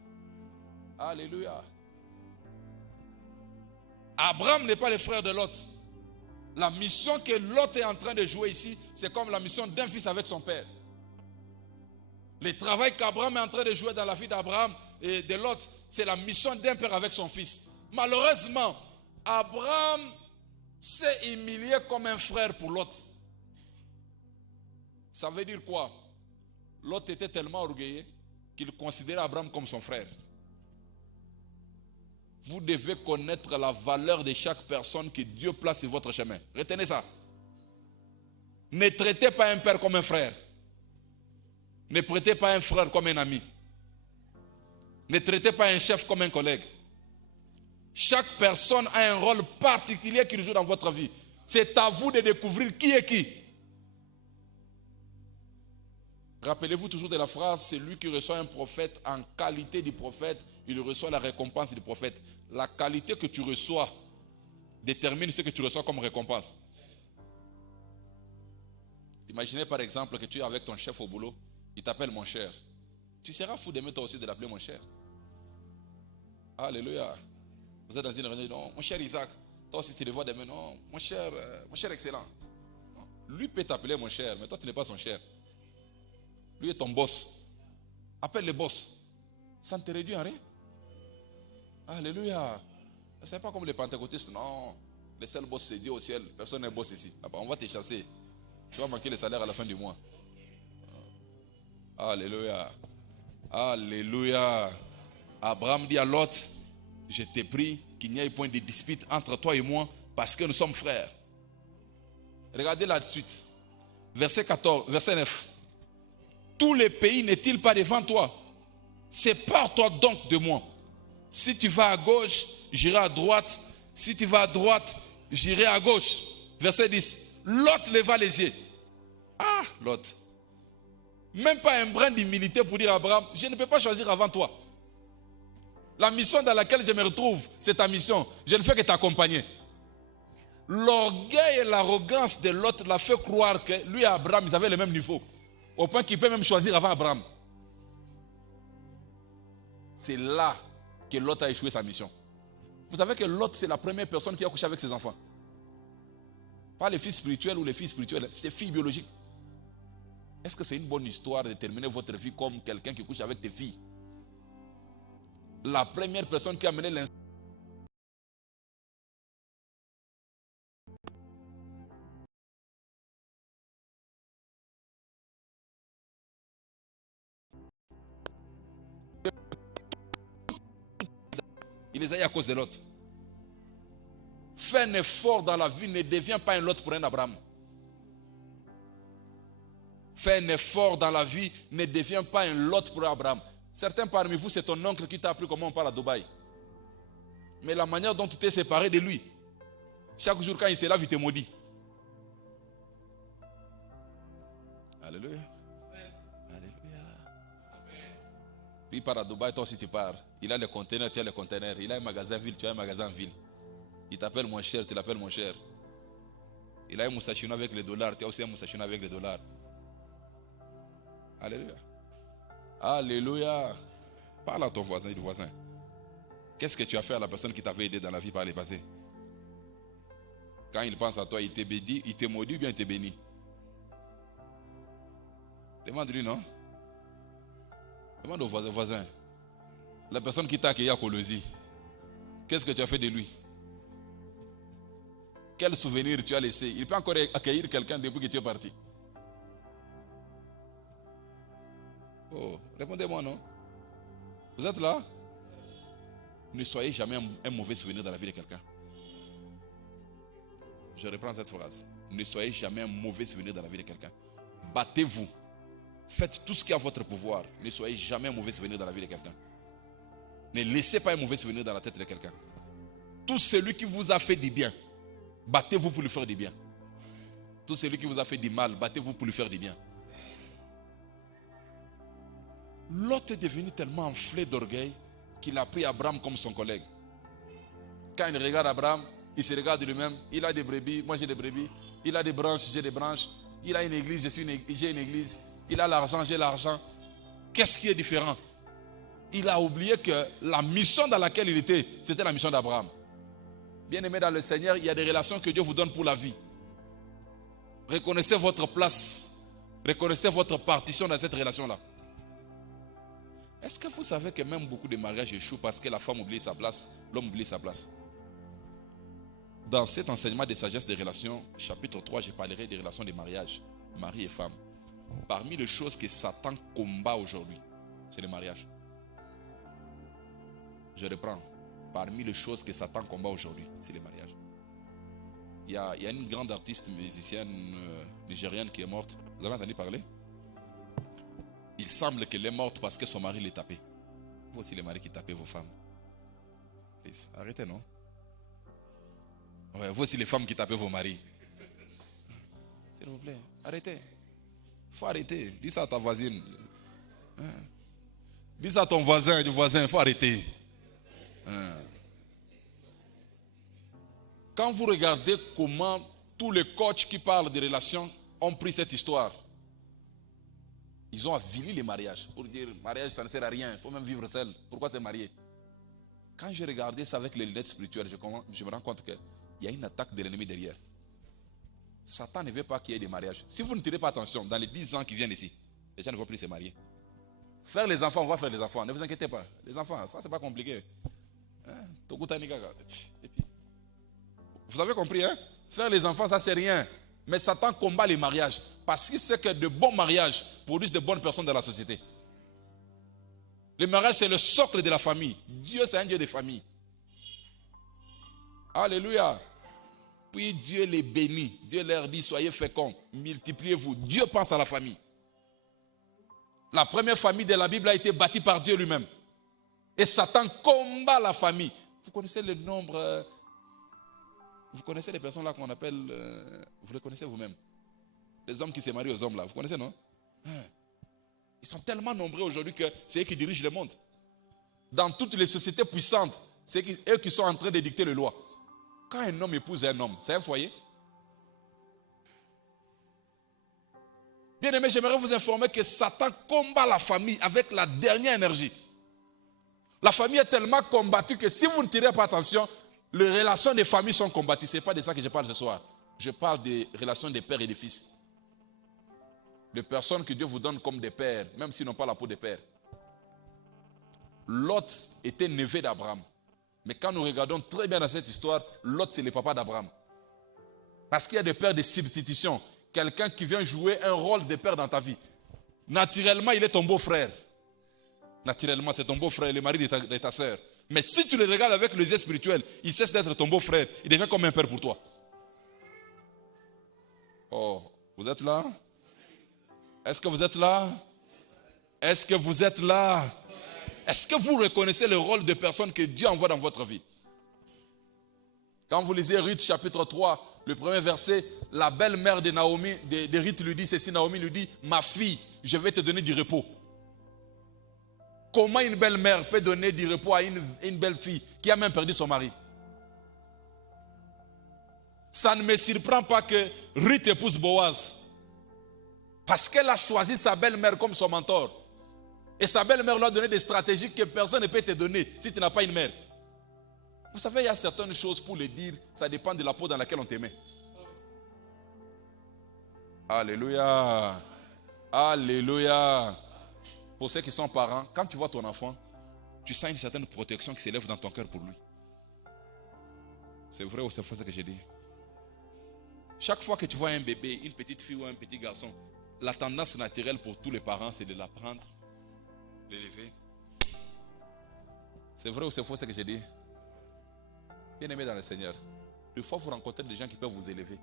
Alléluia. Abraham n'est pas le frère de Lot. La mission que Lot est en train de jouer ici, c'est comme la mission d'un fils avec son père. Le travail qu'Abraham est en train de jouer dans la vie d'Abraham et de Lot, c'est la mission d'un père avec son fils. Malheureusement, Abraham s'est humilié comme un frère pour Lot. Ça veut dire quoi? Lot était tellement orgueilleux qu'il considérait Abraham comme son frère. Vous devez connaître la valeur de chaque personne que Dieu place sur votre chemin. Retenez ça. Ne traitez pas un père comme un frère. Ne traitez pas un frère comme un ami. Ne traitez pas un chef comme un collègue. Chaque personne a un rôle particulier qu'il joue dans votre vie. C'est à vous de découvrir qui est qui. Rappelez-vous toujours de la phrase, celui qui reçoit un prophète en qualité de prophète, il reçoit la récompense du prophète. La qualité que tu reçois détermine ce que tu reçois comme récompense. Imaginez par exemple que tu es avec ton chef au boulot, il t'appelle mon cher. Tu seras fou d'aimer toi aussi de l'appeler mon cher. Alléluia. Vous êtes dans une réunion, non, mon cher Isaac, toi aussi tu le vois demain, non, mon cher excellent. Non. Lui peut t'appeler mon cher, mais toi tu n'es pas son cher. Lui est ton boss. Appelle le boss. Ça ne te réduit en rien. Alléluia. Ce n'est pas comme les pentecôtistes. Non. Le seul boss c'est Dieu au ciel. Personne n'est boss ici. On va te chasser. Tu vas manquer le salaire à la fin du mois. Alléluia. Alléluia. Abraham dit à Lot, je t'ai pris qu'il n'y ait point de dispute entre toi et moi parce que nous sommes frères. Regardez là de suite. Verset 14, verset 9. Tous les pays n'est-il pas devant toi? Sépare-toi donc de moi. Si tu vas à gauche, j'irai à droite. Si tu vas à droite, j'irai à gauche. Verset 10. Lot leva les yeux. Ah, Lot. Même pas un brin d'humilité pour dire à Abraham, je ne peux pas choisir avant toi. La mission dans laquelle je me retrouve, c'est ta mission. Je ne fais que t'accompagner. L'orgueil et l'arrogance de Lot l'a fait croire que lui et Abraham, ils avaient le même niveau. Au point qu'il peut même choisir avant Abraham. C'est là que Lot a échoué sa mission. Vous savez que Lot, c'est la première personne qui a couché avec ses enfants. Pas les filles spirituelles ou les filles spirituelles, c'est les filles biologiques. Est-ce que c'est une bonne histoire de terminer votre vie comme quelqu'un qui couche avec tes filles? La première personne qui a mené l'instant. Il les a eu à cause de Lot. Fais un effort dans la vie, ne deviens pas un Lot pour un Abraham. Fais un effort dans la vie, ne deviens pas un Lot pour Abraham. Certains parmi vous, c'est ton oncle qui t'a appris comment on parle à Dubaï. Mais la manière dont tu t'es séparé de lui, chaque jour quand il se lave, il te maudit. Alléluia. Alléluia. Lui part à Dubaï, toi aussi tu pars. Il a les conteneurs, tu as les conteneurs. Il a un magasin ville, tu as un magasin ville. Il t'appelle moins cher, tu l'appelles moins cher. Il a un moussachino avec les dollars, tu as aussi un moussachino avec les dollars. Alléluia. Alléluia. Parle à ton voisin et du voisin. Qu'est-ce que tu as fait à la personne qui t'avait aidé dans la vie par le passé? Quand il pense à toi, il te maudit ou bien il te bénit? Demande-lui, non? Demande au voisin. La personne qui t'a accueilli à Colosie, qu'est-ce que tu as fait de lui? Quel souvenir tu as laissé? Il peut encore accueillir quelqu'un depuis que tu es parti. Oh, répondez-moi, non? Vous êtes là? Ne soyez jamais un mauvais souvenir dans la vie de quelqu'un. Je reprends cette phrase. Ne soyez jamais un mauvais souvenir dans la vie de quelqu'un. Battez-vous. Faites tout ce qui est à votre pouvoir. Ne soyez jamais un mauvais souvenir dans la vie de quelqu'un. Ne laissez pas un mauvais souvenir dans la tête de quelqu'un. Tout celui qui vous a fait du bien, battez-vous pour lui faire du bien. Tout celui qui vous a fait du mal, battez-vous pour lui faire du bien. Lot est devenu tellement enflé d'orgueil qu'il a pris Abraham comme son collègue. Quand il regarde Abraham, il se regarde lui-même. Il a des brebis, moi j'ai des brebis. Il a des branches, j'ai des branches. Il a une église, j'ai une église. Il a l'argent, j'ai l'argent. Qu'est-ce qui est différent? Il a oublié que la mission dans laquelle il était, c'était la mission d'Abraham. Bien-aimé dans le Seigneur, il y a des relations que Dieu vous donne pour la vie. Reconnaissez votre place. Reconnaissez votre partition dans cette relation-là. Est-ce que vous savez que même beaucoup de mariages échouent parce que la femme oublie sa place, l'homme oublie sa place? Dans cet enseignement de sagesse des relations, chapitre 3, je parlerai des relations de mariage, mari et femme. Parmi les choses que Satan combat aujourd'hui, c'est le mariage. Je reprends. Parmi les choses que Satan combat aujourd'hui, c'est le mariage. Il y a une grande artiste musicienne nigérienne qui est morte. Vous avez entendu parler? Il semble qu'elle est morte parce que son mari l'a tapé. Vous aussi les maris qui tapez vos femmes. Please, arrêtez, non? Ouais, vous aussi les femmes qui tapez vos maris. S'il vous plaît, arrêtez. Il faut arrêter. Dis ça à ta voisine. Dis ça à ton voisin, du voisin, il faut arrêter. Quand vous regardez comment tous les coachs qui parlent de relations ont pris cette histoire, ils ont avili les mariages pour dire mariage ça ne sert à rien, il faut même vivre seul. Pourquoi se marier? Quand j'ai regardé ça avec les lunettes spirituelles, je me rends compte qu'il y a une attaque de l'ennemi derrière. Satan ne veut pas qu'il y ait des mariages. Si vous ne tirez pas attention, dans les 10 ans qui viennent ici, les gens ne vont plus se marier. Faire les enfants, on va faire les enfants, ne vous inquiétez pas. Les enfants, ça c'est pas compliqué. Et puis, vous avez compris, hein? Faire les enfants, ça c'est rien. Mais Satan combat les mariages. Parce qu'il sait que de bons mariages produisent de bonnes personnes dans la société. Le mariage, c'est le socle de la famille. Dieu, c'est un Dieu de famille. Alléluia. Puis Dieu les bénit. Dieu leur dit, soyez féconds, multipliez-vous. Dieu pense à la famille. La première famille de la Bible a été bâtie par Dieu lui-même. Et Satan combat la famille. Vous connaissez le nombre... Vous connaissez les personnes là qu'on appelle... vous les connaissez vous-même. Les hommes qui se marient aux hommes là. Vous connaissez, non? Ils sont tellement nombreux aujourd'hui que c'est eux qui dirigent le monde. Dans toutes les sociétés puissantes, c'est eux qui sont en train de dicter les lois. Quand un homme épouse un homme, c'est un foyer. Bien aimé, j'aimerais vous informer que Satan combat la famille avec la dernière énergie. La famille est tellement combattue que si vous ne tirez pas attention, les relations des familles sont combattues. Ce n'est pas de ça que je parle ce soir. Je parle des relations des pères et des fils. Des personnes que Dieu vous donne comme des pères, même s'ils n'ont pas la peau des pères. Lot était neveu d'Abraham. Mais quand nous regardons très bien dans cette histoire, Lot c'est le papa d'Abraham. Parce qu'il y a des pères de substitution. Quelqu'un qui vient jouer un rôle de père dans ta vie. Naturellement, il est ton beau-frère. Naturellement, c'est ton beau-frère, le mari de ta soeur. Mais si tu le regardes avec les yeux spirituels, il cesse d'être ton beau-frère. Il devient comme un père pour toi. Oh, vous êtes là? Est-ce que vous êtes là? Est-ce que vous êtes là? Est-ce que vous reconnaissez le rôle de personne que Dieu envoie dans votre vie? Quand vous lisez Ruth chapitre 3, le premier verset, la belle-mère de Naomi, de Ruth lui dit ceci, Naomi lui dit, ma fille, je vais te donner du repos. Comment une belle-mère peut donner du repos à une belle-fille qui a même perdu son mari? Ça ne me surprend pas que Ruth épouse Boaz. Parce qu'elle a choisi sa belle-mère comme son mentor. Et sa belle-mère lui a donné des stratégies que personne ne peut te donner si tu n'as pas une mère. Vous savez, il y a certaines choses pour le dire, ça dépend de la peau dans laquelle on te met. Alléluia. Alléluia. Pour ceux qui sont parents, quand tu vois ton enfant, tu sens une certaine protection qui s'élève dans ton cœur pour lui. C'est vrai ou c'est faux ce que j'ai dit? Chaque fois que tu vois un bébé, une petite fille ou un petit garçon, la tendance naturelle pour tous les parents, c'est de la prendre, l'élever. C'est vrai ou c'est faux ce que j'ai dit? Bien aimé dans le Seigneur, des fois vous rencontrez des gens qui peuvent vous élever,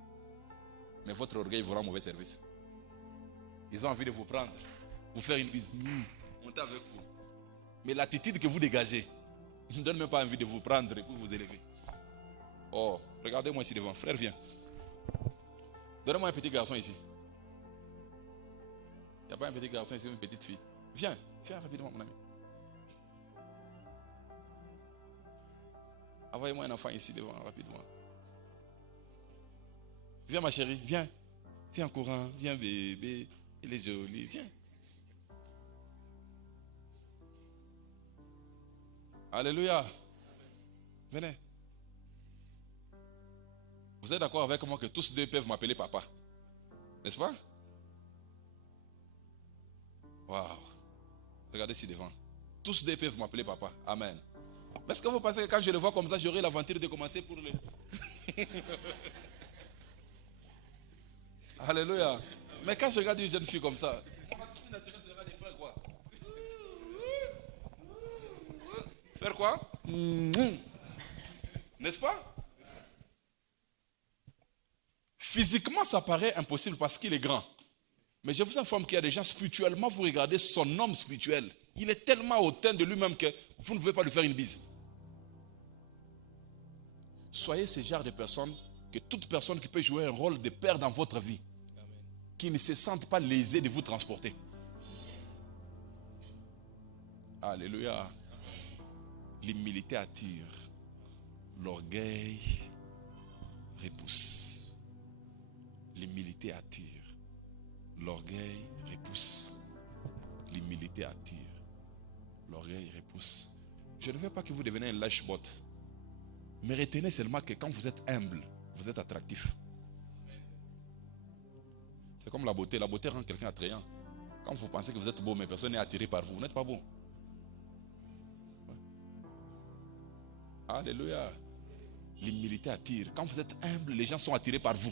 mais votre orgueil vous rend mauvais service. Ils ont envie de vous prendre, vous faire une bise, monter avec vous. Mais l'attitude que vous dégagez, ils ne donnent même pas envie de vous prendre et pour vous élever. Oh, regardez-moi ici devant, frère, viens. Donnez-moi un petit garçon ici. Il n'y a pas un petit garçon ici, une petite fille. Viens, viens rapidement, mon ami. Envoyez-moi un enfant ici devant, rapidement. Viens ma chérie, viens. Viens en courant, viens bébé. Il est joli, viens. Alléluia. Venez. Vous êtes d'accord avec moi que tous deux peuvent m'appeler papa? N'est-ce pas? Waouh. Regardez ici devant. Tous deux peuvent m'appeler papa. Amen. Mais est-ce que vous pensez que quand je le vois comme ça, j'aurai l'aventure de commencer pour le... Alléluia. Mais quand je regarde une jeune fille comme ça, mon attitude naturelle sera de faire quoi? Faire quoi? N'est-ce pas? Physiquement, ça paraît impossible parce qu'il est grand. Mais je vous informe qu'il y a des gens spirituellement, vous regardez son homme spirituel. Il est tellement hautain de lui-même que vous ne pouvez pas lui faire une bise. Soyez ce genre de personne, que toute personne qui peut jouer un rôle de père dans votre vie, qui ne se sente pas lésé de vous transporter. Alléluia. L'humilité attire, l'orgueil repousse. L'humilité attire, l'orgueil repousse. L'humilité attire, l'orgueil repousse. Je ne veux pas que vous deveniez un lâche-bot. Mais retenez seulement que quand vous êtes humble, vous êtes attractif. C'est comme la beauté. La beauté rend quelqu'un attrayant. Quand vous pensez que vous êtes beau, mais personne n'est attiré par vous, vous n'êtes pas beau. Alléluia. L'humilité attire. Quand vous êtes humble, les gens sont attirés par vous.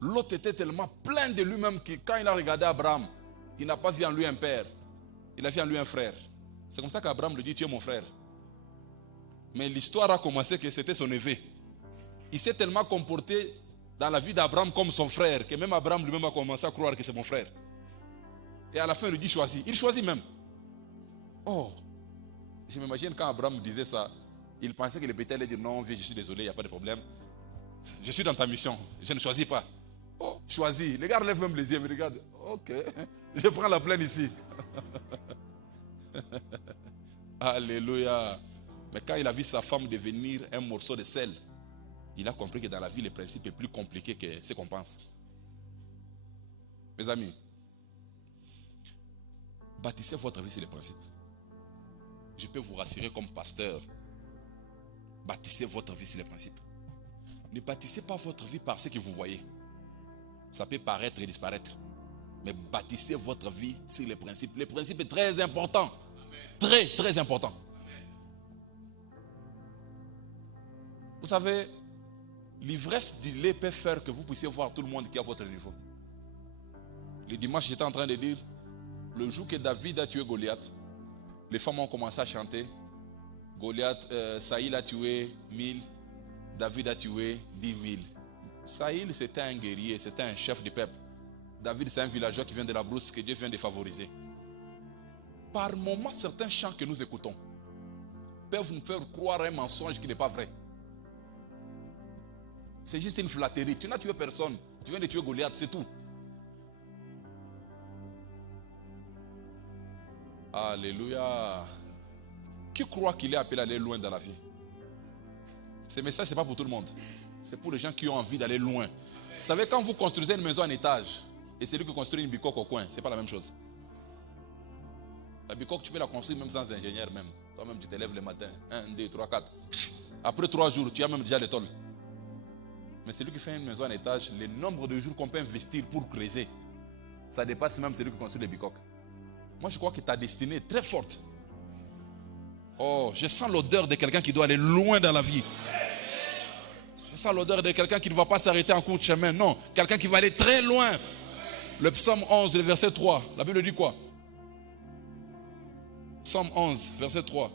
L'autre était tellement plein de lui-même que quand il a regardé Abraham, il n'a pas vu en lui un père. Il a vu en lui un frère. C'est comme ça qu'Abraham lui dit, tu es mon frère. Mais l'histoire a commencé que c'était son neveu. Il s'est tellement comporté dans la vie d'Abraham comme son frère, que même Abraham lui-même a commencé à croire que c'est mon frère. Et à la fin, il lui dit choisis. Il choisit même. Oh, je m'imagine quand Abraham disait ça, il pensait que le bétail allait dire non, viens, je suis désolé, il n'y a pas de problème. Je suis dans ta mission, je ne choisis pas. Oh, choisis. Les gars lèvent même les yeux, mais regarde. Ok, je prends la plaine ici. Alléluia. Mais quand il a vu sa femme devenir un morceau de sel, il a compris que dans la vie, le principe est plus compliqué que ce qu'on pense. Mes amis, bâtissez votre vie sur les principes. je peux vous rassurer comme pasteur, bâtissez votre vie sur les principes. Ne bâtissez pas votre vie par ce que vous voyez. Ça peut paraître et disparaître. Mais bâtissez votre vie sur les principes. Les principes sont très importants. Très, très importants. Vous savez, l'ivresse du lait peut faire que vous puissiez voir tout le monde qui est à votre niveau. Le dimanche, j'étais en train de dire, le jour que David a tué Goliath, les femmes ont commencé à chanter. Goliath, Saïl a tué 1000, David a tué 10 000. Saïl, c'était un guerrier, c'était un chef du peuple. David, c'est un villageois qui vient de la brousse que Dieu vient de favoriser. Par moments, certains chants que nous écoutons peuvent nous faire croire un mensonge qui n'est pas vrai. C'est juste une flatterie. Tu n'as tué personne. Tu viens de tuer Goliath, c'est tout. Alléluia. Qui croit qu'il est appelé à aller loin dans la vie? Ce message, ce n'est pas pour tout le monde. C'est pour les gens qui ont envie d'aller loin. Vous savez, quand vous construisez une maison en étage, et c'est lui qui construit une bicoque au coin, ce n'est pas la même chose. La bicoque, tu peux la construire même sans ingénieur même. Toi-même, tu te lèves le matin. 1, 2, 3, 4. Après 3 jours, tu as même déjà les tôles. Mais celui qui fait une maison en étage, le nombre de jours qu'on peut investir pour creuser, ça dépasse même celui qui construit les bicoques. Moi, je crois que ta destinée est très forte. Oh, je sens l'odeur de quelqu'un qui doit aller loin dans la vie. Je sens l'odeur de quelqu'un qui ne va pas s'arrêter en cours de chemin. Non, quelqu'un qui va aller très loin. Le psaume 11, le verset 3. La Bible dit quoi? Psaume 11, verset 3.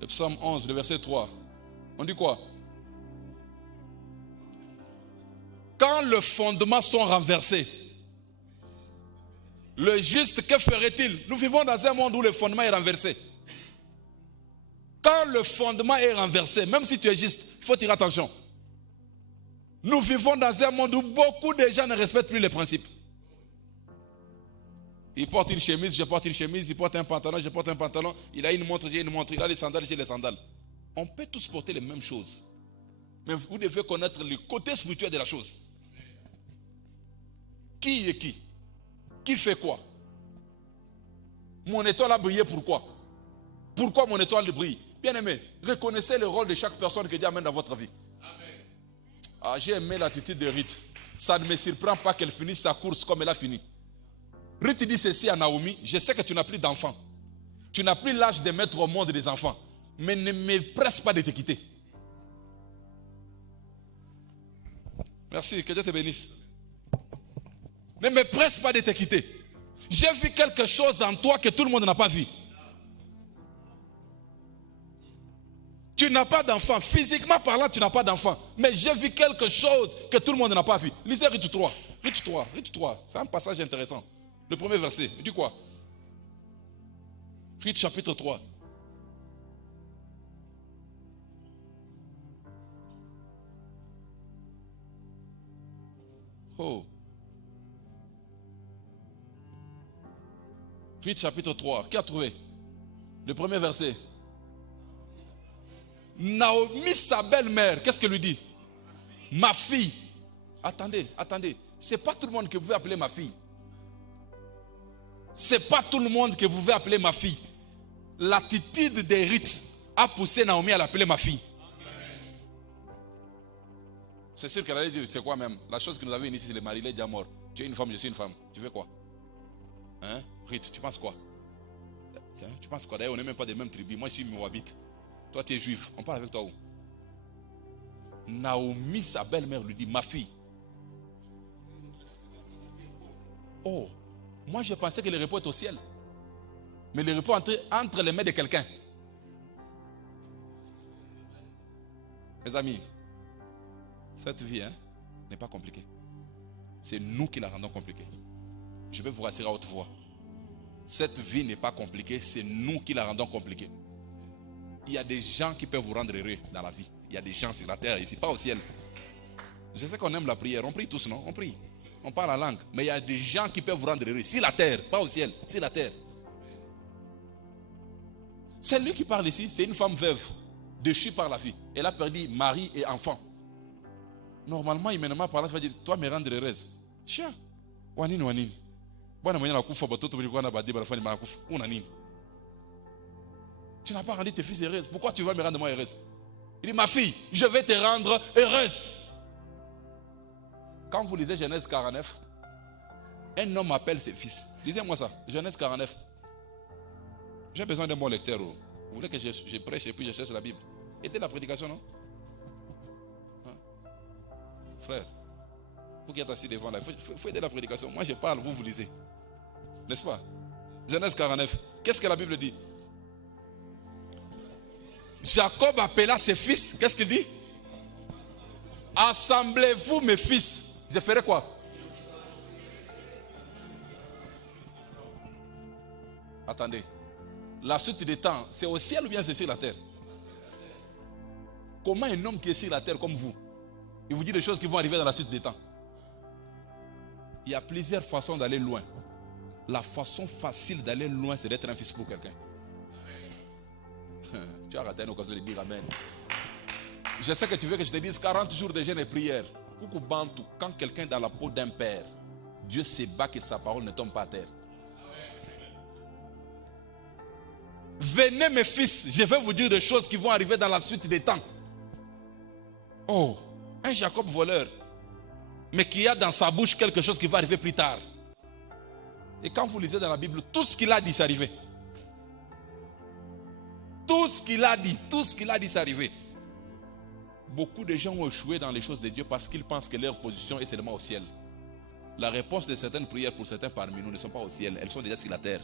Le psaume 11, le verset 3. On dit quoi? Quand les fondements sont renversés, le juste, que ferait-il? Nous vivons dans un monde où le fondement est renversé. Quand le fondement est renversé, même si tu es juste, il faut tirer attention. Nous vivons dans un monde où beaucoup de gens ne respectent plus les principes. Il porte une chemise, je porte une chemise. Il porte un pantalon, je porte un pantalon. Il a une montre, j'ai une montre. Il a des sandales, j'ai des sandales. On peut tous porter les mêmes choses. Mais vous devez connaître le côté spirituel de la chose. Qui est qui? Qui fait quoi? Mon étoile a brillé pourquoi? Pourquoi mon étoile brille? Bien aimé, reconnaissez le rôle de chaque personne que Dieu amène dans votre vie. Amen. Ah, j'ai aimé l'attitude de Ruth. Ça ne me surprend pas qu'elle finisse sa course comme elle a fini. Ruth dit ceci à Naomi: je sais que tu n'as plus d'enfants. Tu n'as plus l'âge de mettre au monde des enfants. Mais ne me presse pas de te quitter. Merci, que Dieu te bénisse. Ne me presse pas de te quitter. J'ai vu quelque chose en toi que tout le monde n'a pas vu. Tu n'as pas d'enfant. Physiquement parlant, tu n'as pas d'enfant. Mais j'ai vu quelque chose que tout le monde n'a pas vu. Lisez Ruth 3. Ruth 3. Ruth 3. C'est un passage intéressant. Le premier verset. Il dit quoi? Ruth chapitre 3. Oh. Ruth chapitre 3. Qui a trouvé? Le premier verset. Naomi, sa belle-mère, qu'est-ce qu'elle lui dit? Ma fille. Attendez, attendez. Ce n'est pas tout le monde que vous pouvez appeler ma fille. Ce n'est pas tout le monde que vous pouvez appeler ma fille. L'attitude de Ruth a poussé Naomi à l'appeler ma fille. C'est sûr qu'elle allait dire, c'est quoi même? La chose que nous avons ici, c'est le mari, il est déjà mort. Tu es une femme, je suis une femme. Tu veux quoi? Hein? Ruth, tu penses quoi? Tu penses quoi? D'ailleurs, on n'est même pas des mêmes tribus. Moi, je suis Moabite. Toi, tu es juif. On parle avec toi où? Naomi, sa belle-mère, lui dit, ma fille. Oh, moi, je pensais que le repos est au ciel. Mais le repos entre les mains de quelqu'un. Mes amis, cette vie n'est pas compliquée. C'est nous qui la rendons compliquée. Je vais vous rassurer à haute voix. Cette vie n'est pas compliquée, c'est nous qui la rendons compliquée. Il y a des gens qui peuvent vous rendre heureux dans la vie. Il y a des gens sur la terre ici, pas au ciel. Je sais qu'on aime la prière, on prie tous, non? On prie, on parle la langue. Mais il y a des gens qui peuvent vous rendre heureux sur la terre, pas au ciel, sur la terre. C'est lui qui parle ici, c'est une femme veuve, déchue par la vie. Elle a perdu mari et enfant. Normalement, humainement parlant, ça va dire, toi me rendre heureuse. Tiens, wanine, wanine. Tu n'as pas rendu tes fils heureux. Pourquoi tu vas me rendre moi heureuse? Il dit, ma fille, je vais te rendre heureuse. Quand vous lisez Genèse 49, un homme appelle ses fils. Lisez-moi ça, Genèse 49. J'ai besoin d'un bon lecteur. Vous voulez que je prêche et puis je cherche la Bible? Était la prédication, non? Hein? Frère, vous qui êtes assis devant là, il faut aider la prédication. Moi je parle, vous lisez. N'est-ce pas? Genèse 49. Qu'est-ce que la Bible dit? Jacob appela ses fils. Qu'est-ce qu'il dit? Assemblez-vous mes fils. Je ferai quoi? Attendez. La suite des temps, c'est au ciel ou bien c'est sur la terre? Comment un homme qui est sur la terre comme vous, il vous dit des choses qui vont arriver dans la suite des temps? Il y a plusieurs façons d'aller loin. La façon facile d'aller loin, c'est d'être un fils pour quelqu'un. Tu as raté une occasion de dire amen. Je sais que tu veux que je te dise 40 jours de jeûne et prière. Coucou Bantou, quand quelqu'un est dans la peau d'un père, Dieu se bat que sa parole ne tombe pas à terre. Venez mes fils, je vais vous dire des choses qui vont arriver dans la suite des temps. Oh, un Jacob voleur, mais qui a dans sa bouche quelque chose qui va arriver plus tard. Et quand vous lisez dans la Bible, tout ce qu'il a dit, c'est arrivé. Tout ce qu'il a dit, c'est arrivé. Beaucoup de gens ont échoué dans les choses de Dieu parce qu'ils pensent que leur position est seulement au ciel. La réponse de certaines prières pour certains parmi nous ne sont pas au ciel, elles sont déjà sur la terre.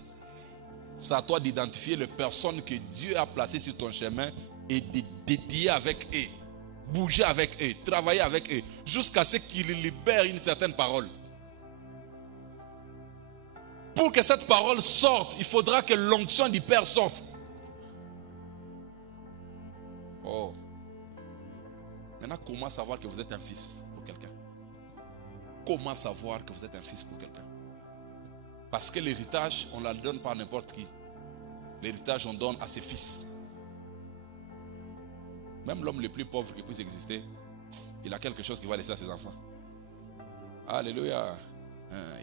C'est à toi d'identifier les personnes que Dieu a placées sur ton chemin et de dédier avec eux, bouger avec eux, travailler avec eux, jusqu'à ce qu'ils libèrent une certaine parole. Pour que cette parole sorte, il faudra que l'onction du Père sorte. Oh. Maintenant, comment savoir que vous êtes un fils pour quelqu'un? Comment savoir que vous êtes un fils pour quelqu'un? Parce que l'héritage, on ne le donne pas à n'importe qui. L'héritage, on donne à ses fils. Même l'homme le plus pauvre qui puisse exister, il a quelque chose qu'il va laisser à ses enfants. Alléluia.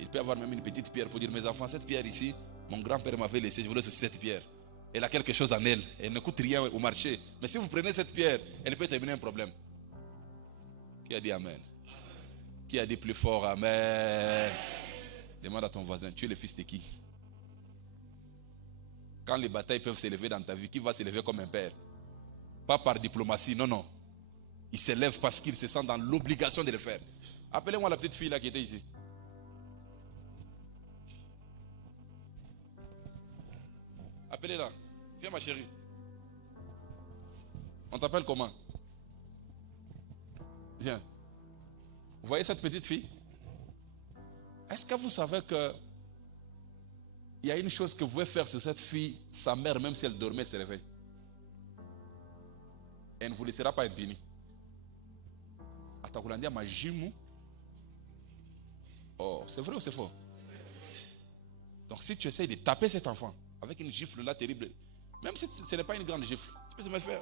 Il peut avoir même une petite pierre pour dire, mes enfants, cette pierre ici, mon grand-père m'avait laissé, je vous laisse aussi cette pierre. Elle a quelque chose en elle. Elle ne coûte rien au marché. Mais si vous prenez cette pierre, elle peut terminer un problème. Qui a dit amen? Qui a dit plus fort amen? Demande à ton voisin, tu es le fils de qui? Quand les batailles peuvent s'élever dans ta vie, qui va s'élever comme un père? Pas par diplomatie, non, non. Il s'élève parce qu'il se sent dans l'obligation de le faire. Appelez-moi la petite fille là qui était ici. Appelez-la. Viens ma chérie. On t'appelle comment? Viens. Vous voyez cette petite fille? Est-ce que vous savez que il y a une chose que vous pouvez faire sur cette fille, sa mère, même si elle dormait, elle se réveille. Elle ne vous laissera pas impunie. Atakulandia majimu. Oh, c'est vrai ou c'est faux? Donc si tu essayes de taper cet enfant avec une gifle là terrible, même si ce n'est pas une grande gifle, tu peux me faire,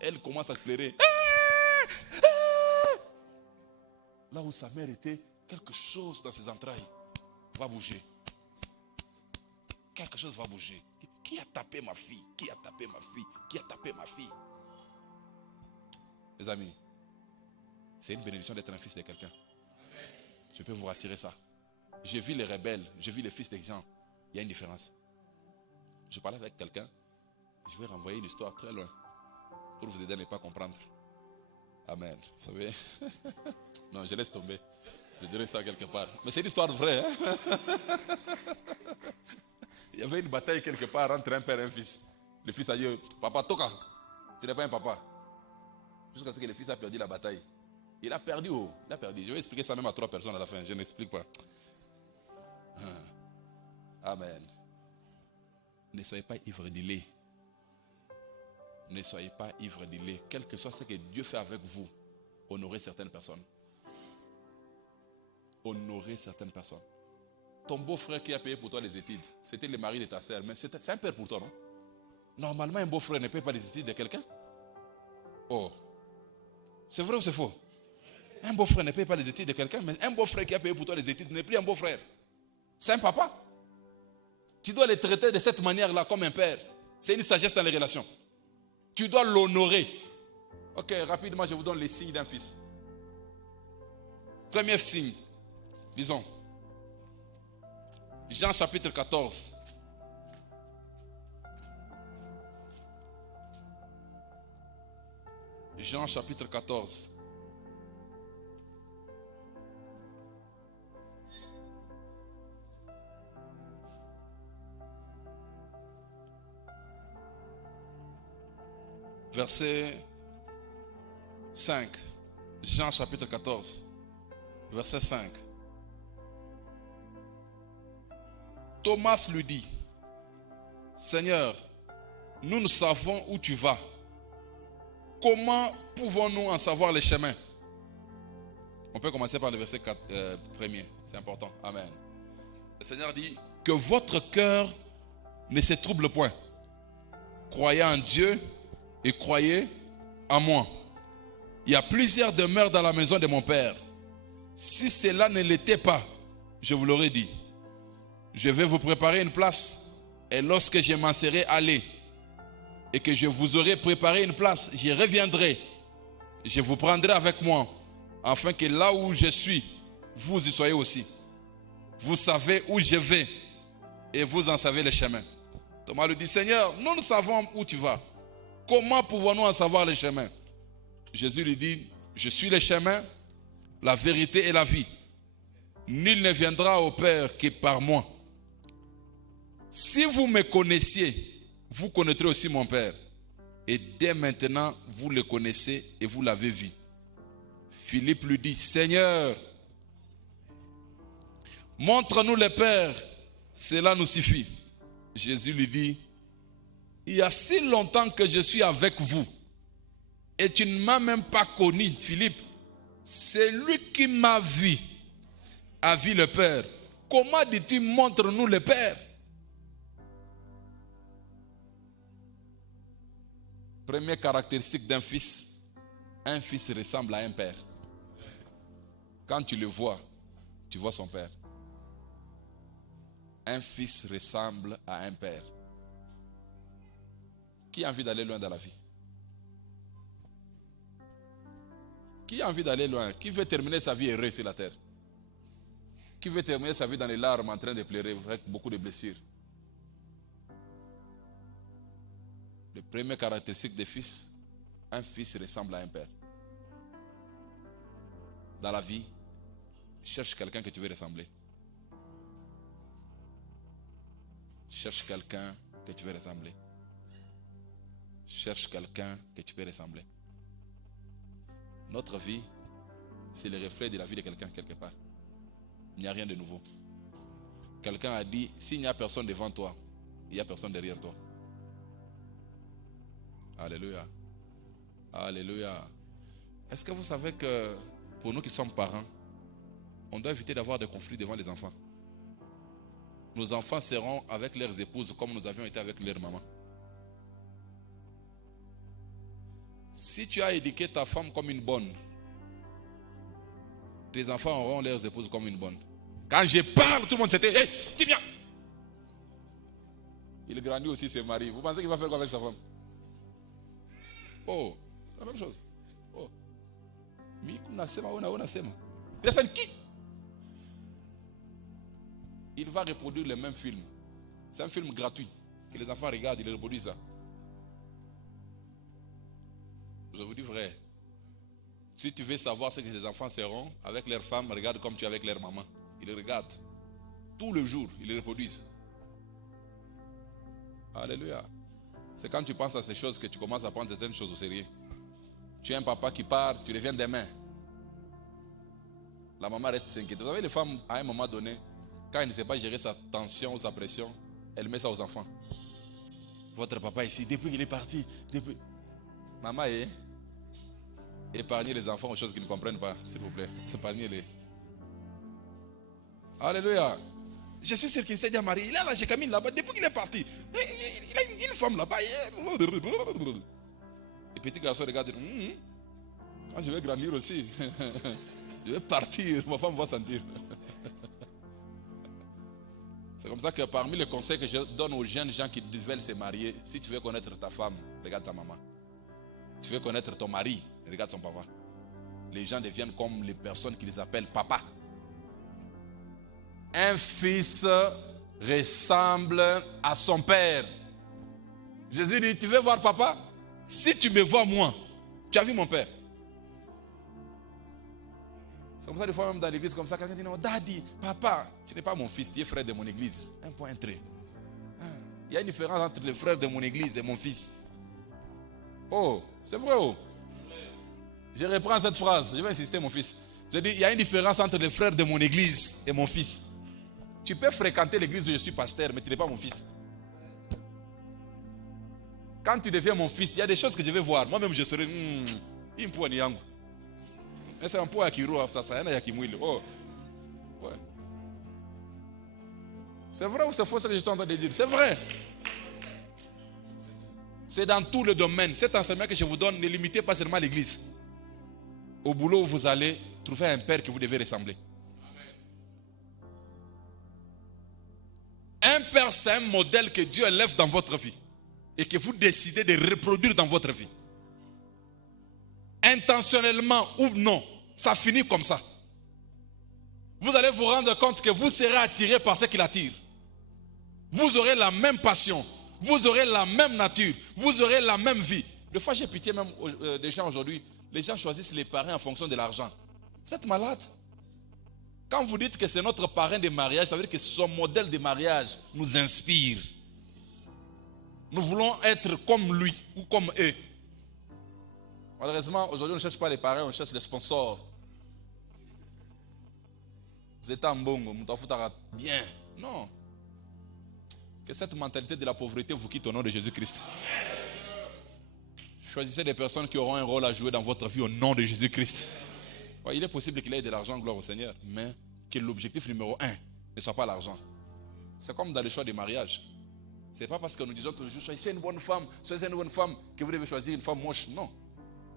elle commence à pleurer. Là où sa mère était, quelque chose dans ses entrailles va bouger. Quelque chose va bouger. Qui a tapé ma fille? Qui a tapé ma fille? Qui a tapé ma fille? Les amis, c'est une bénédiction d'être un fils de quelqu'un. Je peux vous rassurer ça. J'ai vu les rebelles, j'ai vu les fils des gens. Il y a une différence. Je parlais avec quelqu'un, je vais renvoyer une histoire très loin pour vous aider à ne pas comprendre. Amen. Vous savez? Non, je laisse tomber. Je dirais ça quelque part. Mais c'est une histoire vraie. Hein? Il y avait une bataille quelque part entre un père et un fils. Le fils a dit, papa, toka, tu n'es pas un papa. Jusqu'à ce que le fils a perdu la bataille. Il a perdu. Oh, il a perdu. Je vais expliquer ça même à 3 personnes à la fin. Je n'explique pas. Amen. Ne soyez pas ivres du lait. Ne soyez pas ivres du lait. Quel que soit ce que Dieu fait avec vous, honorez certaines personnes. Honorez certaines personnes. Ton beau-frère qui a payé pour toi les études, c'était le mari de ta sœur, mais c'est un père pour toi, non? Normalement, un beau-frère ne paye pas les études de quelqu'un. Oh, c'est vrai ou c'est faux? Un beau-frère ne paye pas les études de quelqu'un, mais un beau-frère qui a payé pour toi les études n'est plus un beau-frère. C'est un papa. Tu dois les traiter de cette manière-là comme un père. C'est une sagesse dans les relations. Tu dois l'honorer. Ok, rapidement, je vous donne les signes d'un fils. Premier signe, disons, Jean chapitre 14. Jean chapitre 14. Verset 5. Jean chapitre 14. Verset 5. Thomas lui dit, Seigneur, nous savons où tu vas. Comment pouvons-nous en savoir les chemins? On peut commencer par le verset 1er. C'est important. Amen. Le Seigneur dit, que votre cœur ne se trouble point. Croyez en Dieu et croyez en moi. Il y a plusieurs demeures dans la maison de mon Père. Si cela ne l'était pas, je vous l'aurais dit. Je vais vous préparer une place. Et lorsque je m'en serai allé et que je vous aurai préparé une place, j'y reviendrai. Je vous prendrai avec moi, afin que là où je suis, vous y soyez aussi. Vous savez où je vais et vous en savez le chemin. Thomas lui dit, Seigneur, nous savons où tu vas. Comment pouvons-nous en savoir le chemin? Jésus lui dit, je suis le chemin, la vérité et la vie. Nul ne viendra au Père que par moi. Si vous me connaissiez, vous connaîtrez aussi mon Père. Et dès maintenant, vous le connaissez et vous l'avez vu. Philippe lui dit, Seigneur, montre-nous le Père, cela nous suffit. Jésus lui dit, il y a si longtemps que je suis avec vous et tu ne m'as même pas connu, Philippe. C'est lui qui m'a vu, a vu le Père. Comment dis-tu, montre-nous le Père? Première caractéristique d'un fils, un fils ressemble à un père. Quand tu le vois, tu vois son père. Un fils ressemble à un père. Qui a envie d'aller loin dans la vie? Qui a envie d'aller loin? Qui veut terminer sa vie heureuse sur la terre? Qui veut terminer sa vie dans les larmes en train de pleurer avec beaucoup de blessures? La première caractéristique des fils, un fils ressemble à un père. Dans la vie, cherche quelqu'un que tu veux ressembler. Cherche quelqu'un que tu veux ressembler. Cherche quelqu'un que tu peux ressembler. Notre vie, c'est le reflet de la vie de quelqu'un quelque part. Il n'y a rien de nouveau. Quelqu'un a dit, s'il n'y a personne devant toi, il n'y a personne derrière toi. Alléluia. Alléluia. Est-ce que vous savez que pour nous qui sommes parents, on doit éviter d'avoir des conflits devant les enfants? Nos enfants seront avec leurs épouses comme nous avions été avec leur maman. Si tu as éduqué ta femme comme une bonne, tes enfants auront leurs épouses comme une bonne. Quand je parle, tout le monde s'était, hey, tu viens. Il grandit aussi, ses maris. Vous pensez qu'il va faire quoi avec sa femme? Oh, c'est la même chose. Oh. Il va reproduire le même film. C'est un film gratuit que les enfants regardent, ils reproduisent ça. Je vous dis vrai. Si tu veux savoir ce que tes enfants seront avec leurs femmes, regarde comme tu es avec leur maman. Ils regardent. Tout le jour, ils reproduisent. Alléluia. C'est quand tu penses à ces choses que tu commences à prendre certaines choses au sérieux. Tu es un papa qui part, tu reviens demain. La maman reste s'inquiète. Vous savez, les femmes, à un moment donné, quand elle ne sait pas gérer sa tension ou sa pression, elle met ça aux enfants. Votre papa ici, depuis qu'il est parti, depuis... Maman, épargnez les enfants aux choses qu'ils ne comprennent pas, s'il vous plaît. Épargnez-les. Alléluia. Je suis sûr qu'il s'est dit à Marie, il a la Jécamine là-bas, depuis qu'il est parti. Il a une femme là-bas. Et petit garçon regarde, quand je vais grandir aussi, je vais partir, ma femme va sentir. C'est comme ça que parmi les conseils que je donne aux jeunes gens qui veulent se marier, si tu veux connaître ta femme, regarde ta maman. Tu veux connaître ton mari, regarde son papa. Les gens deviennent comme les personnes qui les appellent papa. Un fils ressemble à son père. Jésus dit, tu veux voir papa? Si tu me vois moi, tu as vu mon père. C'est comme ça, des fois même dans l'église, comme ça, quelqu'un dit, non, daddy, papa, tu n'es pas mon fils, tu es frère de mon église. Un point, un trait. Il y a une différence entre les frères de mon église et mon fils. Oh, c'est vrai, oh. Je reprends cette phrase, je vais insister, mon fils. Je dis, il y a une différence entre les frères de mon église et mon fils. Tu peux fréquenter l'église où je suis pasteur, mais tu n'es pas mon fils. Quand tu deviens mon fils, il y a des choses que je vais voir. Moi-même, je serai, il me pointe yango. Mais c'est un peu à Kiro, ça y a qui mouille. Oh, ouais. C'est vrai ou c'est faux ce que je suis en train de dire? C'est vrai. C'est dans tout le domaine. Cet enseignement que je vous donne, ne limitez pas seulement l'église. Au boulot où vous allez, trouver un père que vous devez ressembler. Un père, c'est un modèle que Dieu élève dans votre vie et que vous décidez de reproduire dans votre vie. Intentionnellement ou non, ça finit comme ça. Vous allez vous rendre compte que vous serez attiré par ce qu'il attire. Vous aurez la même passion, vous aurez la même nature, vous aurez la même vie. Des fois, j'ai pitié même des gens aujourd'hui. Les gens choisissent les parrains en fonction de l'argent. Vous êtes malade. Quand vous dites que c'est notre parrain de mariage, ça veut dire que son modèle de mariage nous inspire. Nous voulons être comme lui ou comme eux. Malheureusement, aujourd'hui, on ne cherche pas les parrains, on cherche les sponsors. Vous êtes en bongo, bien. Non. Que cette mentalité de la pauvreté vous quitte au nom de Jésus-Christ. Choisissez des personnes qui auront un rôle à jouer dans votre vie au nom de Jésus-Christ. Ouais, il est possible qu'il ait de l'argent, gloire au Seigneur, mais que l'objectif numéro 1 ne soit pas l'argent. C'est comme dans le choix des mariages. Ce n'est pas parce que nous disons toujours choisissez une bonne femme, que vous devez choisir une femme moche. Non.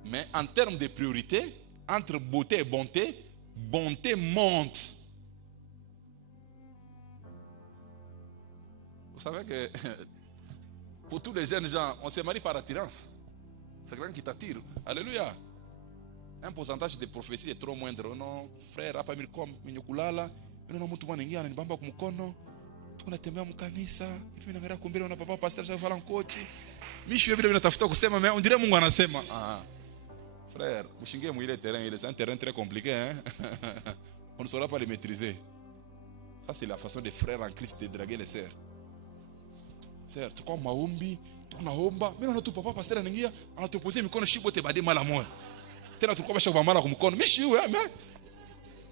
Mais en termes de priorité, entre beauté et bonté, bonté monte. Vous savez que pour tous les jeunes gens, on se marie par attirance. C'est quelqu'un qui t'attire. Alléluia. Un pourcentage de prophéties est trop moindre. Non, frère, hapa milikuwa minyokulala, mimi mtu mwingine ananibamba kumkono. Tunatembea mkanisa, hivi naangalia kumbele na papa pastor Shafala Nkochi. Mimi shwe vile natafuta kusema mais on dirait Mungu anasema. Frère, mshingie mwile terrain, c'est un terrain très compliqué hein. On ne saura pas le maîtriser. Ça c'est la façon des frères en Christ de draguer les sœurs. Sœur, tu crois maombi, tunaomba, mimi naona tu papa pastor anaingia, anatuposia mikono shibote bade mala moyo. Tena tulikuwa bashaka mara kumkono. Mishi wewe mais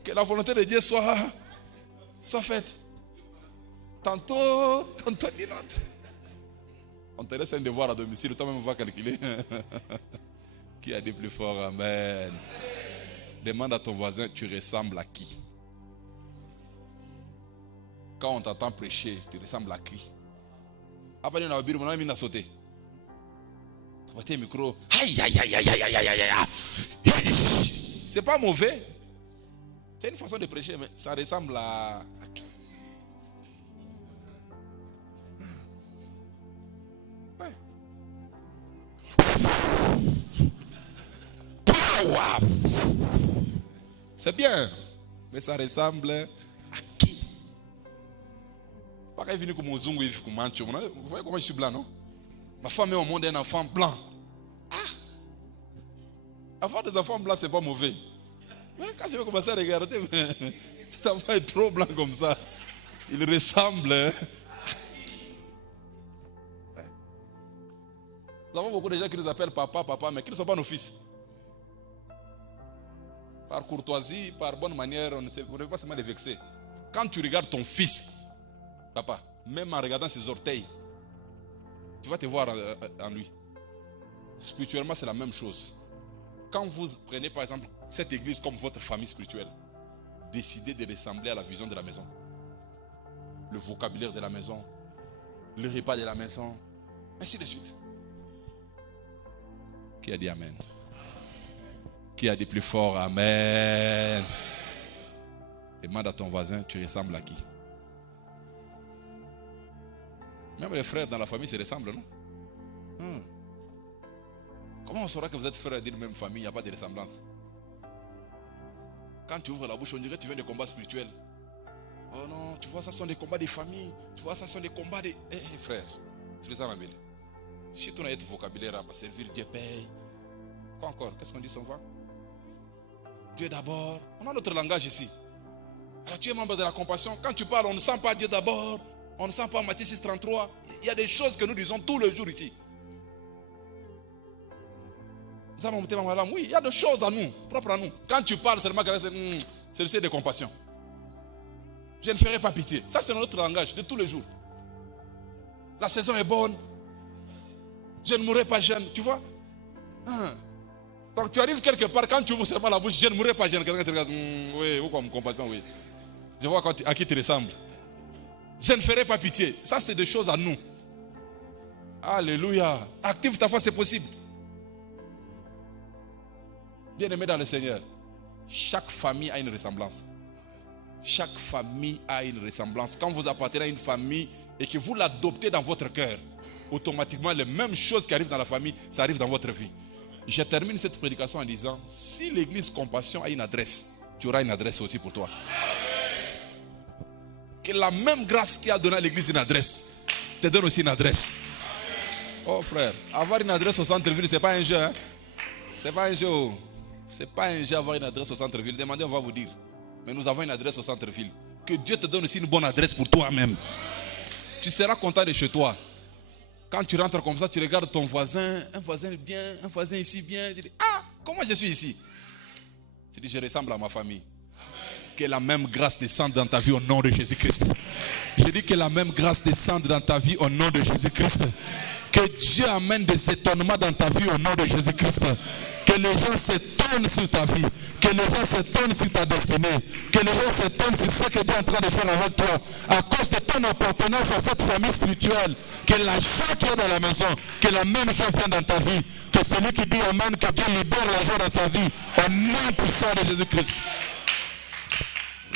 que la volonté de Dieu soit faite. Tantôt ni l'autre. On te laisse un devoir à domicile, toi-même va calculer. Qui a dit plus fort? Amen. Demande à ton voisin, tu ressembles à qui? Quand on t'entend prêcher, tu ressembles à qui? Après, on a oublié, on a mis à sauter. Tu vois tes micros. Aïe, aïe, aïe, aïe, aïe, aïe, aïe, aïe. C'est pas mauvais. C'est une façon de prêcher, mais ça ressemble à qui? Ouais. C'est bien, mais ça ressemble à qui? Pas qu'il vienne comme un zungu, il comme un mancho. Vous voyez comment je suis blanc, non? Ma femme est au monde un enfant blanc. Avoir des enfants blancs, c'est pas mauvais. Mais quand je vais commencer à regarder, cet enfant est trop blanc comme ça. Il ressemble. Nous avons beaucoup de gens qui nous appellent papa, mais qui ne sont pas nos fils. Par courtoisie, par bonne manière, on ne peut pas seulement les vexer. Quand tu regardes ton fils, papa, même en regardant ses orteils, tu vas te voir en lui. Spirituellement, c'est la même chose. Quand vous prenez par exemple cette église comme votre famille spirituelle, décidez de ressembler à la vision de la maison. Le vocabulaire de la maison, le repas de la maison, ainsi de suite. Qui a dit Amen? Qui a dit plus fort Amen? Demande à ton voisin, tu ressembles à qui? Même les frères dans la famille se ressemblent, non? Comment on saura que vous êtes frères d'une même famille, il n'y a pas de ressemblance? Quand tu ouvres la bouche, on dirait que tu viens de combats spirituels. Oh non, tu vois, ça sont des combats de famille. Tu vois, ça sont des combats de... frère, tu les as ramenés. Si tu as notre vocabulaire à servir Dieu, paye. Quoi encore? Qu'est-ce qu'on dit souvent? Dieu d'abord. On a notre langage ici. Alors tu es membre de la compassion. Quand tu parles, on ne sent pas Dieu d'abord. On ne sent pas Matthieu 6,33. Il y a des choses que nous disons tous les jours ici. Oui, il y a des choses à nous, propres à nous. Quand tu parles seulement, c'est le ciel de compassion. Je ne ferai pas pitié. Ça, c'est notre langage de tous les jours. La saison est bonne. Je ne mourrai pas jeune. Tu vois? Donc tu arrives quelque part, quand tu ouvres seulement la bouche, je ne mourrai pas jeune. Quelqu'un te regarde. Oui, ou comme compassion, oui. Je vois à qui tu ressembles. Je ne ferai pas pitié. Ça, c'est des choses à nous. Alléluia. Active ta foi, c'est possible. Bien-aimé dans le Seigneur, chaque famille a une ressemblance. Chaque famille a une ressemblance. Quand vous appartenez à une famille et que vous l'adoptez dans votre cœur, automatiquement les mêmes choses qui arrivent dans la famille, ça arrive dans votre vie. Je termine cette prédication en disant, si l'église Compassion a une adresse, tu auras une adresse aussi pour toi. Que la même grâce qui a donné à l'église une adresse, te donne aussi une adresse. Oh frère, avoir une adresse au centre-ville, ce n'est pas un jeu. Ce n'est pas un jeu. C'est pas un jeu avoir une adresse au centre-ville. Demandez, on va vous dire. Mais nous avons une adresse au centre-ville. Que Dieu te donne aussi une bonne adresse pour toi-même. Tu seras content de chez toi. Quand tu rentres comme ça, tu regardes ton voisin. Un voisin bien, un voisin ici bien. Tu dis, comment je suis ici? Tu dis, je ressemble à ma famille. Que la même grâce descende dans ta vie au nom de Jésus-Christ. Je dis que la même grâce descende dans ta vie au nom de Jésus-Christ. Que Dieu amène des étonnements dans ta vie au nom de Jésus-Christ. Que les gens s'étonnent sur ta vie. Que les gens s'étonnent sur ta destinée. Que les gens s'étonnent sur ce que Dieu est en train de faire avec toi. À cause de ton appartenance à cette famille spirituelle. Que la joie qui est dans la maison, que la même chose vienne dans ta vie. Que celui qui dit Amen, que Dieu libère la joie dans sa vie. Au nom puissant de Jésus-Christ.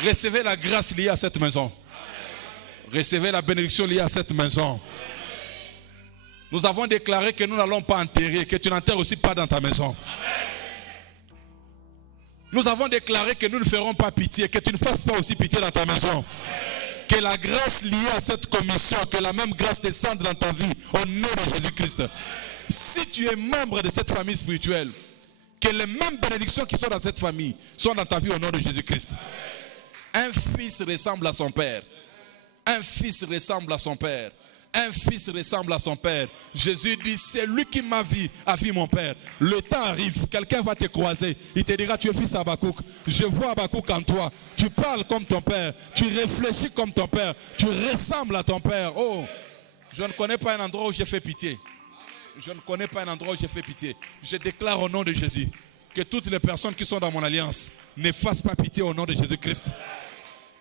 Recevez la grâce liée à cette maison. Recevez la bénédiction liée à cette maison. Nous avons déclaré que nous n'allons pas enterrer, que tu n'enterres aussi pas dans ta maison. Nous avons déclaré que nous ne ferons pas pitié, que tu ne fasses pas aussi pitié dans ta maison. Que la grâce liée à cette commission, que la même grâce descende dans ta vie, au nom de Jésus-Christ. Si tu es membre de cette famille spirituelle, que les mêmes bénédictions qui sont dans cette famille sont dans ta vie au nom de Jésus-Christ. Un fils ressemble à son père. Un fils ressemble à son père. Un fils ressemble à son père. Jésus dit, c'est lui qui m'a vu, a vu mon père. Le temps arrive, quelqu'un va te croiser. Il te dira, tu es fils d'Habakkuk. Je vois Habakkuk en toi. Tu parles comme ton père. Tu réfléchis comme ton père. Tu ressembles à ton père. Oh, je ne connais pas un endroit où j'ai fait pitié. Je ne connais pas un endroit où j'ai fait pitié. Je déclare au nom de Jésus que toutes les personnes qui sont dans mon alliance ne fassent pas pitié au nom de Jésus-Christ.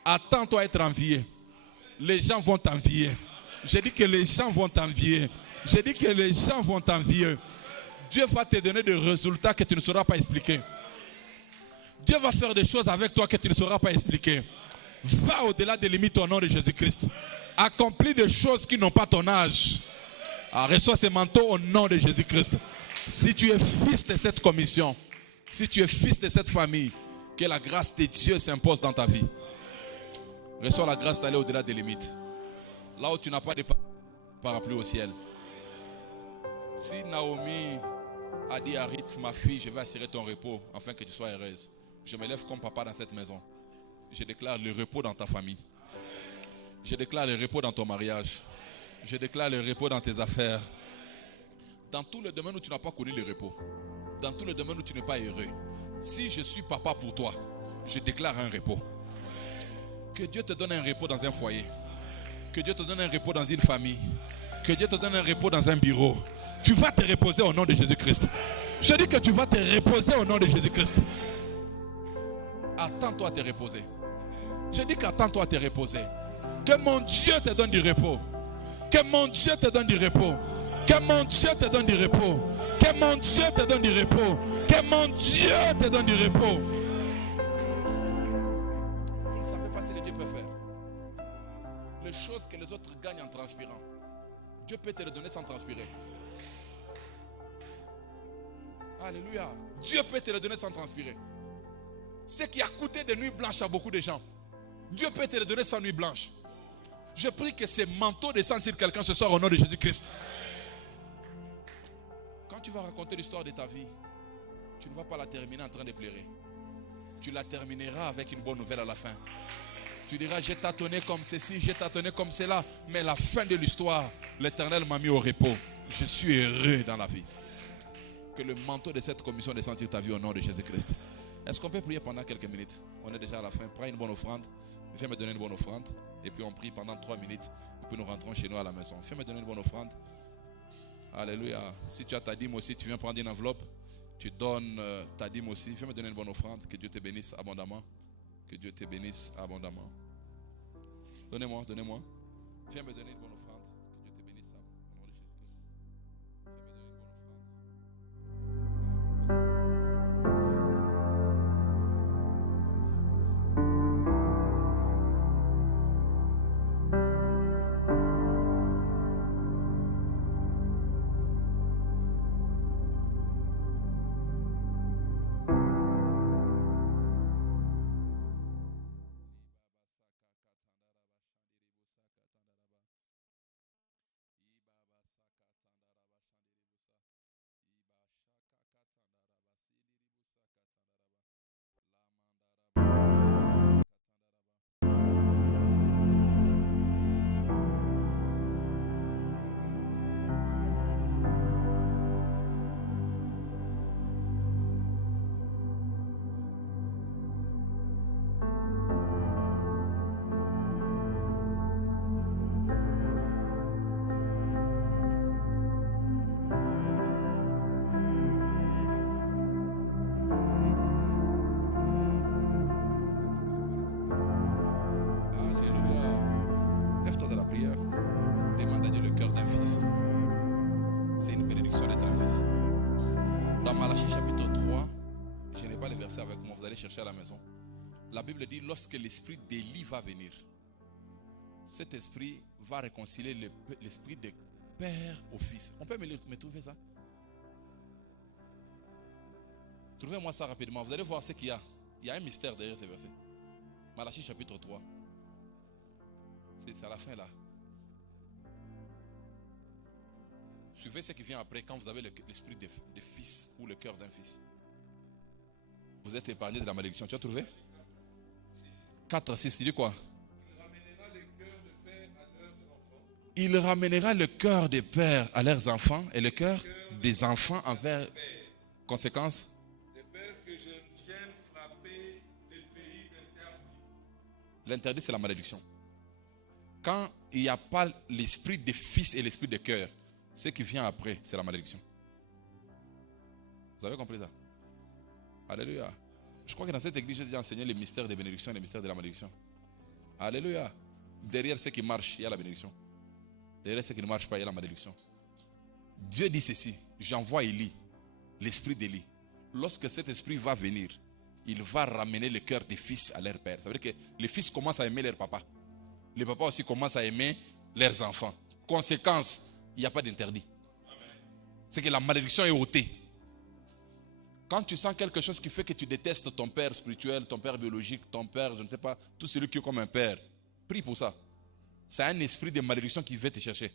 Attends-toi à être envié. Les gens vont t'envier. J'ai dit que les gens vont t'envier. J'ai dit que les gens vont t'envier. Dieu va te donner des résultats que tu ne sauras pas expliquer. Dieu va faire des choses avec toi que tu ne sauras pas expliquer. Va au-delà des limites au nom de Jésus-Christ. Accomplis des choses qui n'ont pas ton âge. Reçois ces manteaux au nom de Jésus-Christ. Si tu es fils de cette commission, si tu es fils de cette famille, que la grâce de Dieu s'impose dans ta vie. Reçois la grâce d'aller au-delà des limites. Là où tu n'as pas de parapluie au ciel. Si Naomi a dit à Ruth, ma fille, je vais assurer ton repos afin que tu sois heureuse. Je me lève comme papa dans cette maison. Je déclare le repos dans ta famille. Je déclare le repos dans ton mariage. Je déclare le repos dans tes affaires. Dans tous les domaines où tu n'as pas connu le repos. Dans tous les domaines où tu n'es pas heureux. Si je suis papa pour toi, je déclare un repos. Que Dieu te donne un repos dans un foyer. Que Dieu te donne un repos dans une famille. Que Dieu te donne un repos dans un bureau. Tu vas te reposer au nom de Jésus-Christ. Je dis que tu vas te reposer au nom de Jésus-Christ. Attends-toi à te reposer. Je dis qu'attends-toi à te reposer. Que mon Dieu te donne du repos. Que mon Dieu te donne du repos. Que mon Dieu te donne du repos. Que mon Dieu te donne du repos. Que mon Dieu te donne du repos. Vous ne savez pas ce que Dieu peut faire. Les choses que les autres gagnent en transpirant. Dieu peut te le donner sans transpirer. Alléluia. Dieu peut te le donner sans transpirer. Ce qui a coûté des nuits blanches à beaucoup de gens, Dieu peut te le donner sans nuit blanche. Je prie que ces manteaux descendent sur quelqu'un ce soir au nom de Jésus-Christ. Quand tu vas raconter l'histoire de ta vie, tu ne vas pas la terminer en train de pleurer. Tu la termineras avec une bonne nouvelle à la fin. Tu diras, j'ai tâtonné comme ceci, j'ai tâtonné comme cela, mais la fin de l'histoire, l'Éternel m'a mis au repos. Je suis heureux dans la vie. Que le manteau de cette commission descende sur ta vie au nom de Jésus-Christ. Est-ce qu'on peut prier pendant quelques minutes? On est déjà à la fin. Prends une bonne offrande. Viens me donner une bonne offrande. Et puis on prie pendant 3 minutes. Et puis nous rentrons chez nous à la maison. Viens me donner une bonne offrande. Alléluia. Si tu as ta dîme aussi, tu viens prendre une enveloppe. Tu donnes ta dîme aussi. Viens me donner une bonne offrande. Que Dieu te bénisse abondamment. Que Dieu te bénisse abondamment. Donnez-moi. Viens me donner une bonne offrande. Que Dieu te bénisse au nom de Jésus-Christ. Viens me donner une bonne offrande. Chercher à la maison. La Bible dit lorsque l'esprit d'Élie va venir, cet esprit va réconcilier l'esprit de père au fils. On peut me trouver ça? Trouvez-moi ça rapidement. Vous allez voir ce qu'il y a. Il y a un mystère derrière ces versets. Malachie chapitre 3. C'est à la fin là. Suivez ce qui vient après quand vous avez l'esprit de fils ou le cœur d'un fils. Vous êtes épargné de la malédiction. Tu as trouvé? 4, 6, il dit quoi? Il ramènera le cœur des pères à leurs enfants et le cœur des enfants envers conséquence. Des pères que je vienne frapper les pays d'interdit. L'interdit, c'est la malédiction. Quand il n'y a pas l'esprit des fils et l'esprit de cœur, ce qui vient après, c'est la malédiction. Vous avez compris ça? Alléluia. Je crois que dans cette église, j'ai déjà enseigné les mystères des bénédictions et les mystères de la malédiction. Alléluia. Derrière ce qui marche, il y a la bénédiction. Derrière ce qui ne marche pas, il y a la malédiction. Dieu dit ceci. J'envoie Élie, l'esprit d'Élie. Lorsque cet esprit va venir, il va ramener le cœur des fils à leur père. Ça veut dire que les fils commencent à aimer leur papa. Les papas aussi commencent à aimer leurs enfants. Conséquence, il n'y a pas d'interdit. C'est que la malédiction est ôtée. Quand tu sens quelque chose qui fait que tu détestes ton père spirituel, ton père biologique, ton père, je ne sais pas, tout celui qui est comme un père, prie pour ça. C'est un esprit de malédiction qui veut te chercher.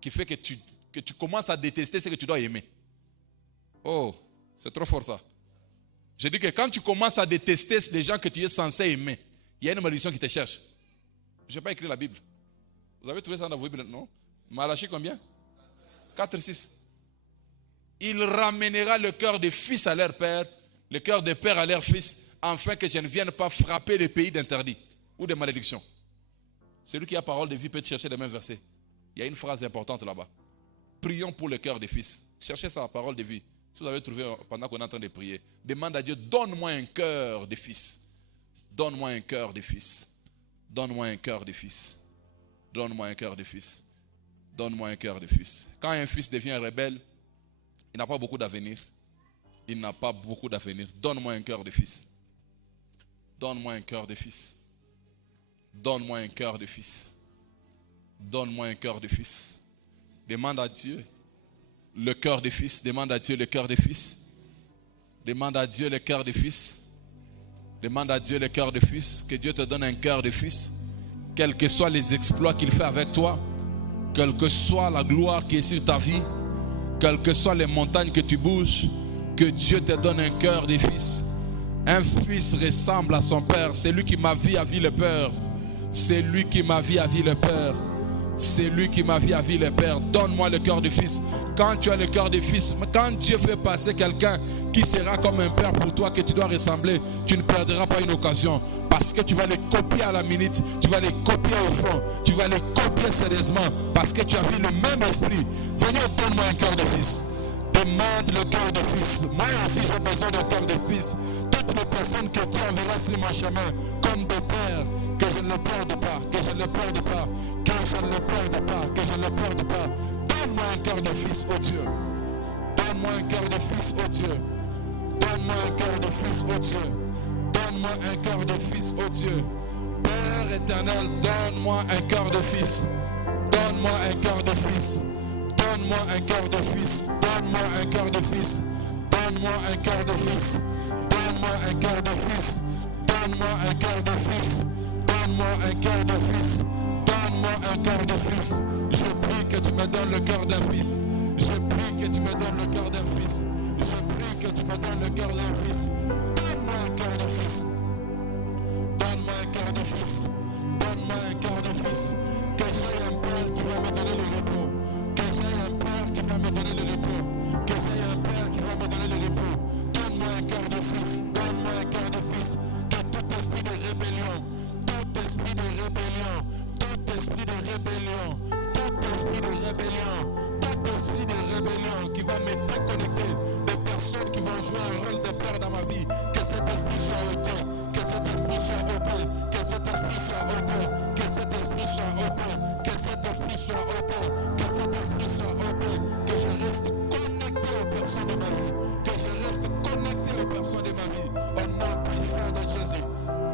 Qui fait que tu commences à détester ce que tu dois aimer. Oh, c'est trop fort ça. Je dis que quand tu commences à détester les gens que tu es censé aimer, il y a une malédiction qui te cherche. Je n'ai pas écrit la Bible. Vous avez trouvé ça dans vos Bibles, non? Malachie combien? 4, 6. Il ramènera le cœur des fils à leur père, le cœur des pères à leurs fils, afin que je ne vienne pas frapper les pays d'interdit ou de malédiction. Celui qui a parole de vie peut chercher les mêmes versets. Il y a une phrase importante là-bas. Prions pour le cœur des fils. Cherchez sa parole de vie. Si vous avez trouvé pendant qu'on est en train de prier, demande à Dieu, donne-moi un cœur de fils. Donne-moi un cœur de fils. Donne-moi un cœur de fils. Donne-moi un cœur de fils. Donne-moi un cœur de fils. Quand un fils devient rebelle, il n'a pas beaucoup d'avenir. Il n'a pas beaucoup d'avenir. Donne-moi un cœur de fils. Donne-moi un cœur de fils. Donne-moi un cœur de fils. Donne-moi un cœur de fils. Demande à Dieu le cœur des fils. Demande à Dieu le cœur des fils. Demande à Dieu le cœur des fils. Demande à Dieu le cœur des fils. Que Dieu te donne un cœur de fils. Quels que soient les exploits qu'il fait avec toi, quelle que soit la gloire qui est sur ta vie, quelles que soient les montagnes que tu bouges, que Dieu te donne un cœur de fils. Un fils ressemble à son père. C'est lui qui m'a vu a vu le père. C'est lui qui m'a vu a vu le père. C'est lui qui m'a vu a vu le père. Donne-moi le cœur de fils. Quand tu as le cœur de fils, quand Dieu fait passer quelqu'un qui sera comme un père pour toi, que tu dois ressembler, tu ne perdras pas une occasion. Parce que tu vas les copier à la minute. Tu vas les copier au fond. Tu vas les copier sérieusement. Parce que tu as vu le même esprit. Seigneur, donne-moi un cœur de fils. Demande le cœur de fils. Moi aussi j'ai besoin d'un cœur de fils. Toutes les personnes que Dieu enverra sur mon chemin comme des pères, que je ne le perde pas, que je ne le perde pas, que je ne le perde pas, que je ne le perde pas. Donne-moi un cœur de fils, oh Dieu. Donne-moi un cœur de fils, oh Dieu. Donne-moi un cœur de fils, oh Dieu. Donne-moi un cœur de fils, oh Dieu. Père éternel, donne-moi un cœur de fils. Donne-moi un cœur de fils. Donne-moi un cœur de fils. Donne-moi un cœur de fils. Donne-moi un cœur de fils. Donne-moi un cœur de fils. Donne-moi un cœur de fils. Donne-moi un cœur de fils. Donne-moi un cœur de fils. Je prie que tu me donnes le cœur d'un fils. Je prie que tu me donnes le cœur d'un fils. Je prie que tu me donnes le cœur d'un fils. Donne-moi un cœur de fils. Donne-moi un cœur de fils. Donne-moi un cœur de fils. Que j'ai un père qui va me donner le repos. Que j'ai un père qui va me donner le repos. Que j'ai un père qui va me donner le repos. Donne-moi un cœur de fils. Donne-moi un cœur de fils. Que tout esprit de rébellion, tout esprit de rébellion, tout esprit de rébellion, tout esprit de rébellion, tout esprit de rébellion qui va me déconnecter des personnes qui vont jouer un rôle de père dans ma vie. Que cet esprit soit ôté. Que cet esprit soit ôté. Que cet esprit soit ôté. Que cet esprit soit ôté. Que cet esprit soit ôté. Que cet esprit soit ôté. Que je reste connecté aux personnes de ma vie. Que je reste connecté aux personnes de ma vie. Au nom puissant de Jésus.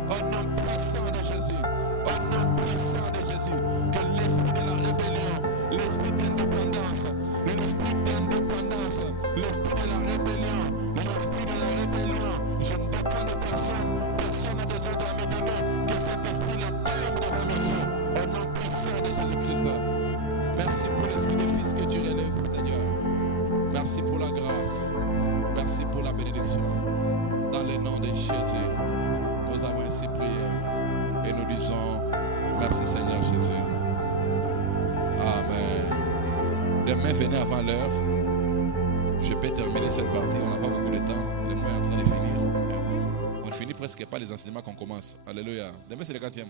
Au nom puissant de Jésus. Au nom puissant de Jésus. Que l'esprit de la rébellion, l'esprit d'indépendance, l'esprit d'indépendance, l'esprit de la rébellion, l'esprit de la rébellion, je ne dépends de personne. Personne n'a besoin de me donner. Que cet esprit le tombe devant mes yeux. Au nom puissant de Jésus-Christ. Merci pour l'esprit de fils que tu relèves, Seigneur. Merci pour la grâce. Merci pour la bénédiction. Dans le nom de Jésus, nous avons ainsi prié et nous disons merci Seigneur Jésus. Amen. Demain, venez avant l'heure. Je peux terminer cette partie. On n'a pas beaucoup de temps. Le mois est en train de finir. On ne finit presque pas les enseignements qu'on commence. Alléluia. Demain, c'est le 4e.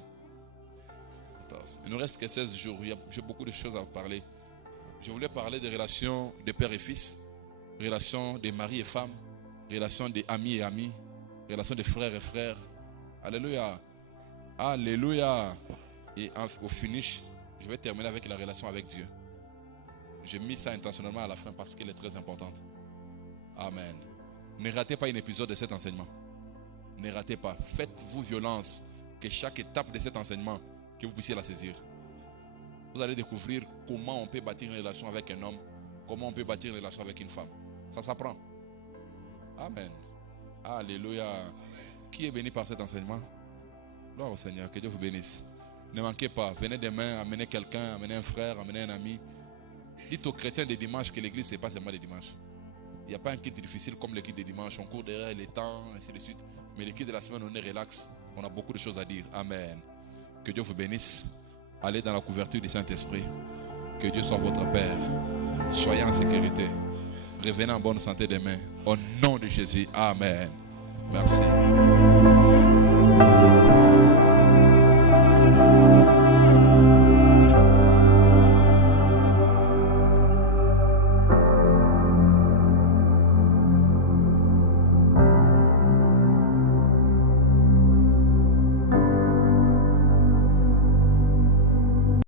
Il ne nous reste que 16 jours. J'ai beaucoup de choses à vous parler. Je voulais parler des relations de père et fils, relations de mari et femme, relations d'amis et amis, relations de frères et frères. Alléluia. Alléluia. Et au finish, je vais terminer avec la relation avec Dieu. J'ai mis ça intentionnellement à la fin parce qu'elle est très importante. Amen. Ne ratez pas un épisode de cet enseignement. Ne ratez pas. Faites-vous violence que chaque étape de cet enseignement, que vous puissiez la saisir. Vous allez découvrir comment on peut bâtir une relation avec un homme, comment on peut bâtir une relation avec une femme. Ça s'apprend. Amen. Alléluia. Amen. Qui est béni par cet enseignement? Gloire au Seigneur, que Dieu vous bénisse. Ne manquez pas, venez demain, amenez quelqu'un, amenez un frère, amenez un ami. Dites aux chrétiens des dimanches que l'église, ce n'est pas seulement les dimanches. Il n'y a pas un culte difficile comme le culte des dimanches. On court derrière les temps, ainsi de suite. Mais le culte de la semaine, on est relax. On a beaucoup de choses à dire. Amen. Que Dieu vous bénisse. Allez dans la couverture du Saint-Esprit. Que Dieu soit votre Père. Soyez en sécurité. Revenez en bonne santé demain. Au nom de Jésus. Amen. Merci.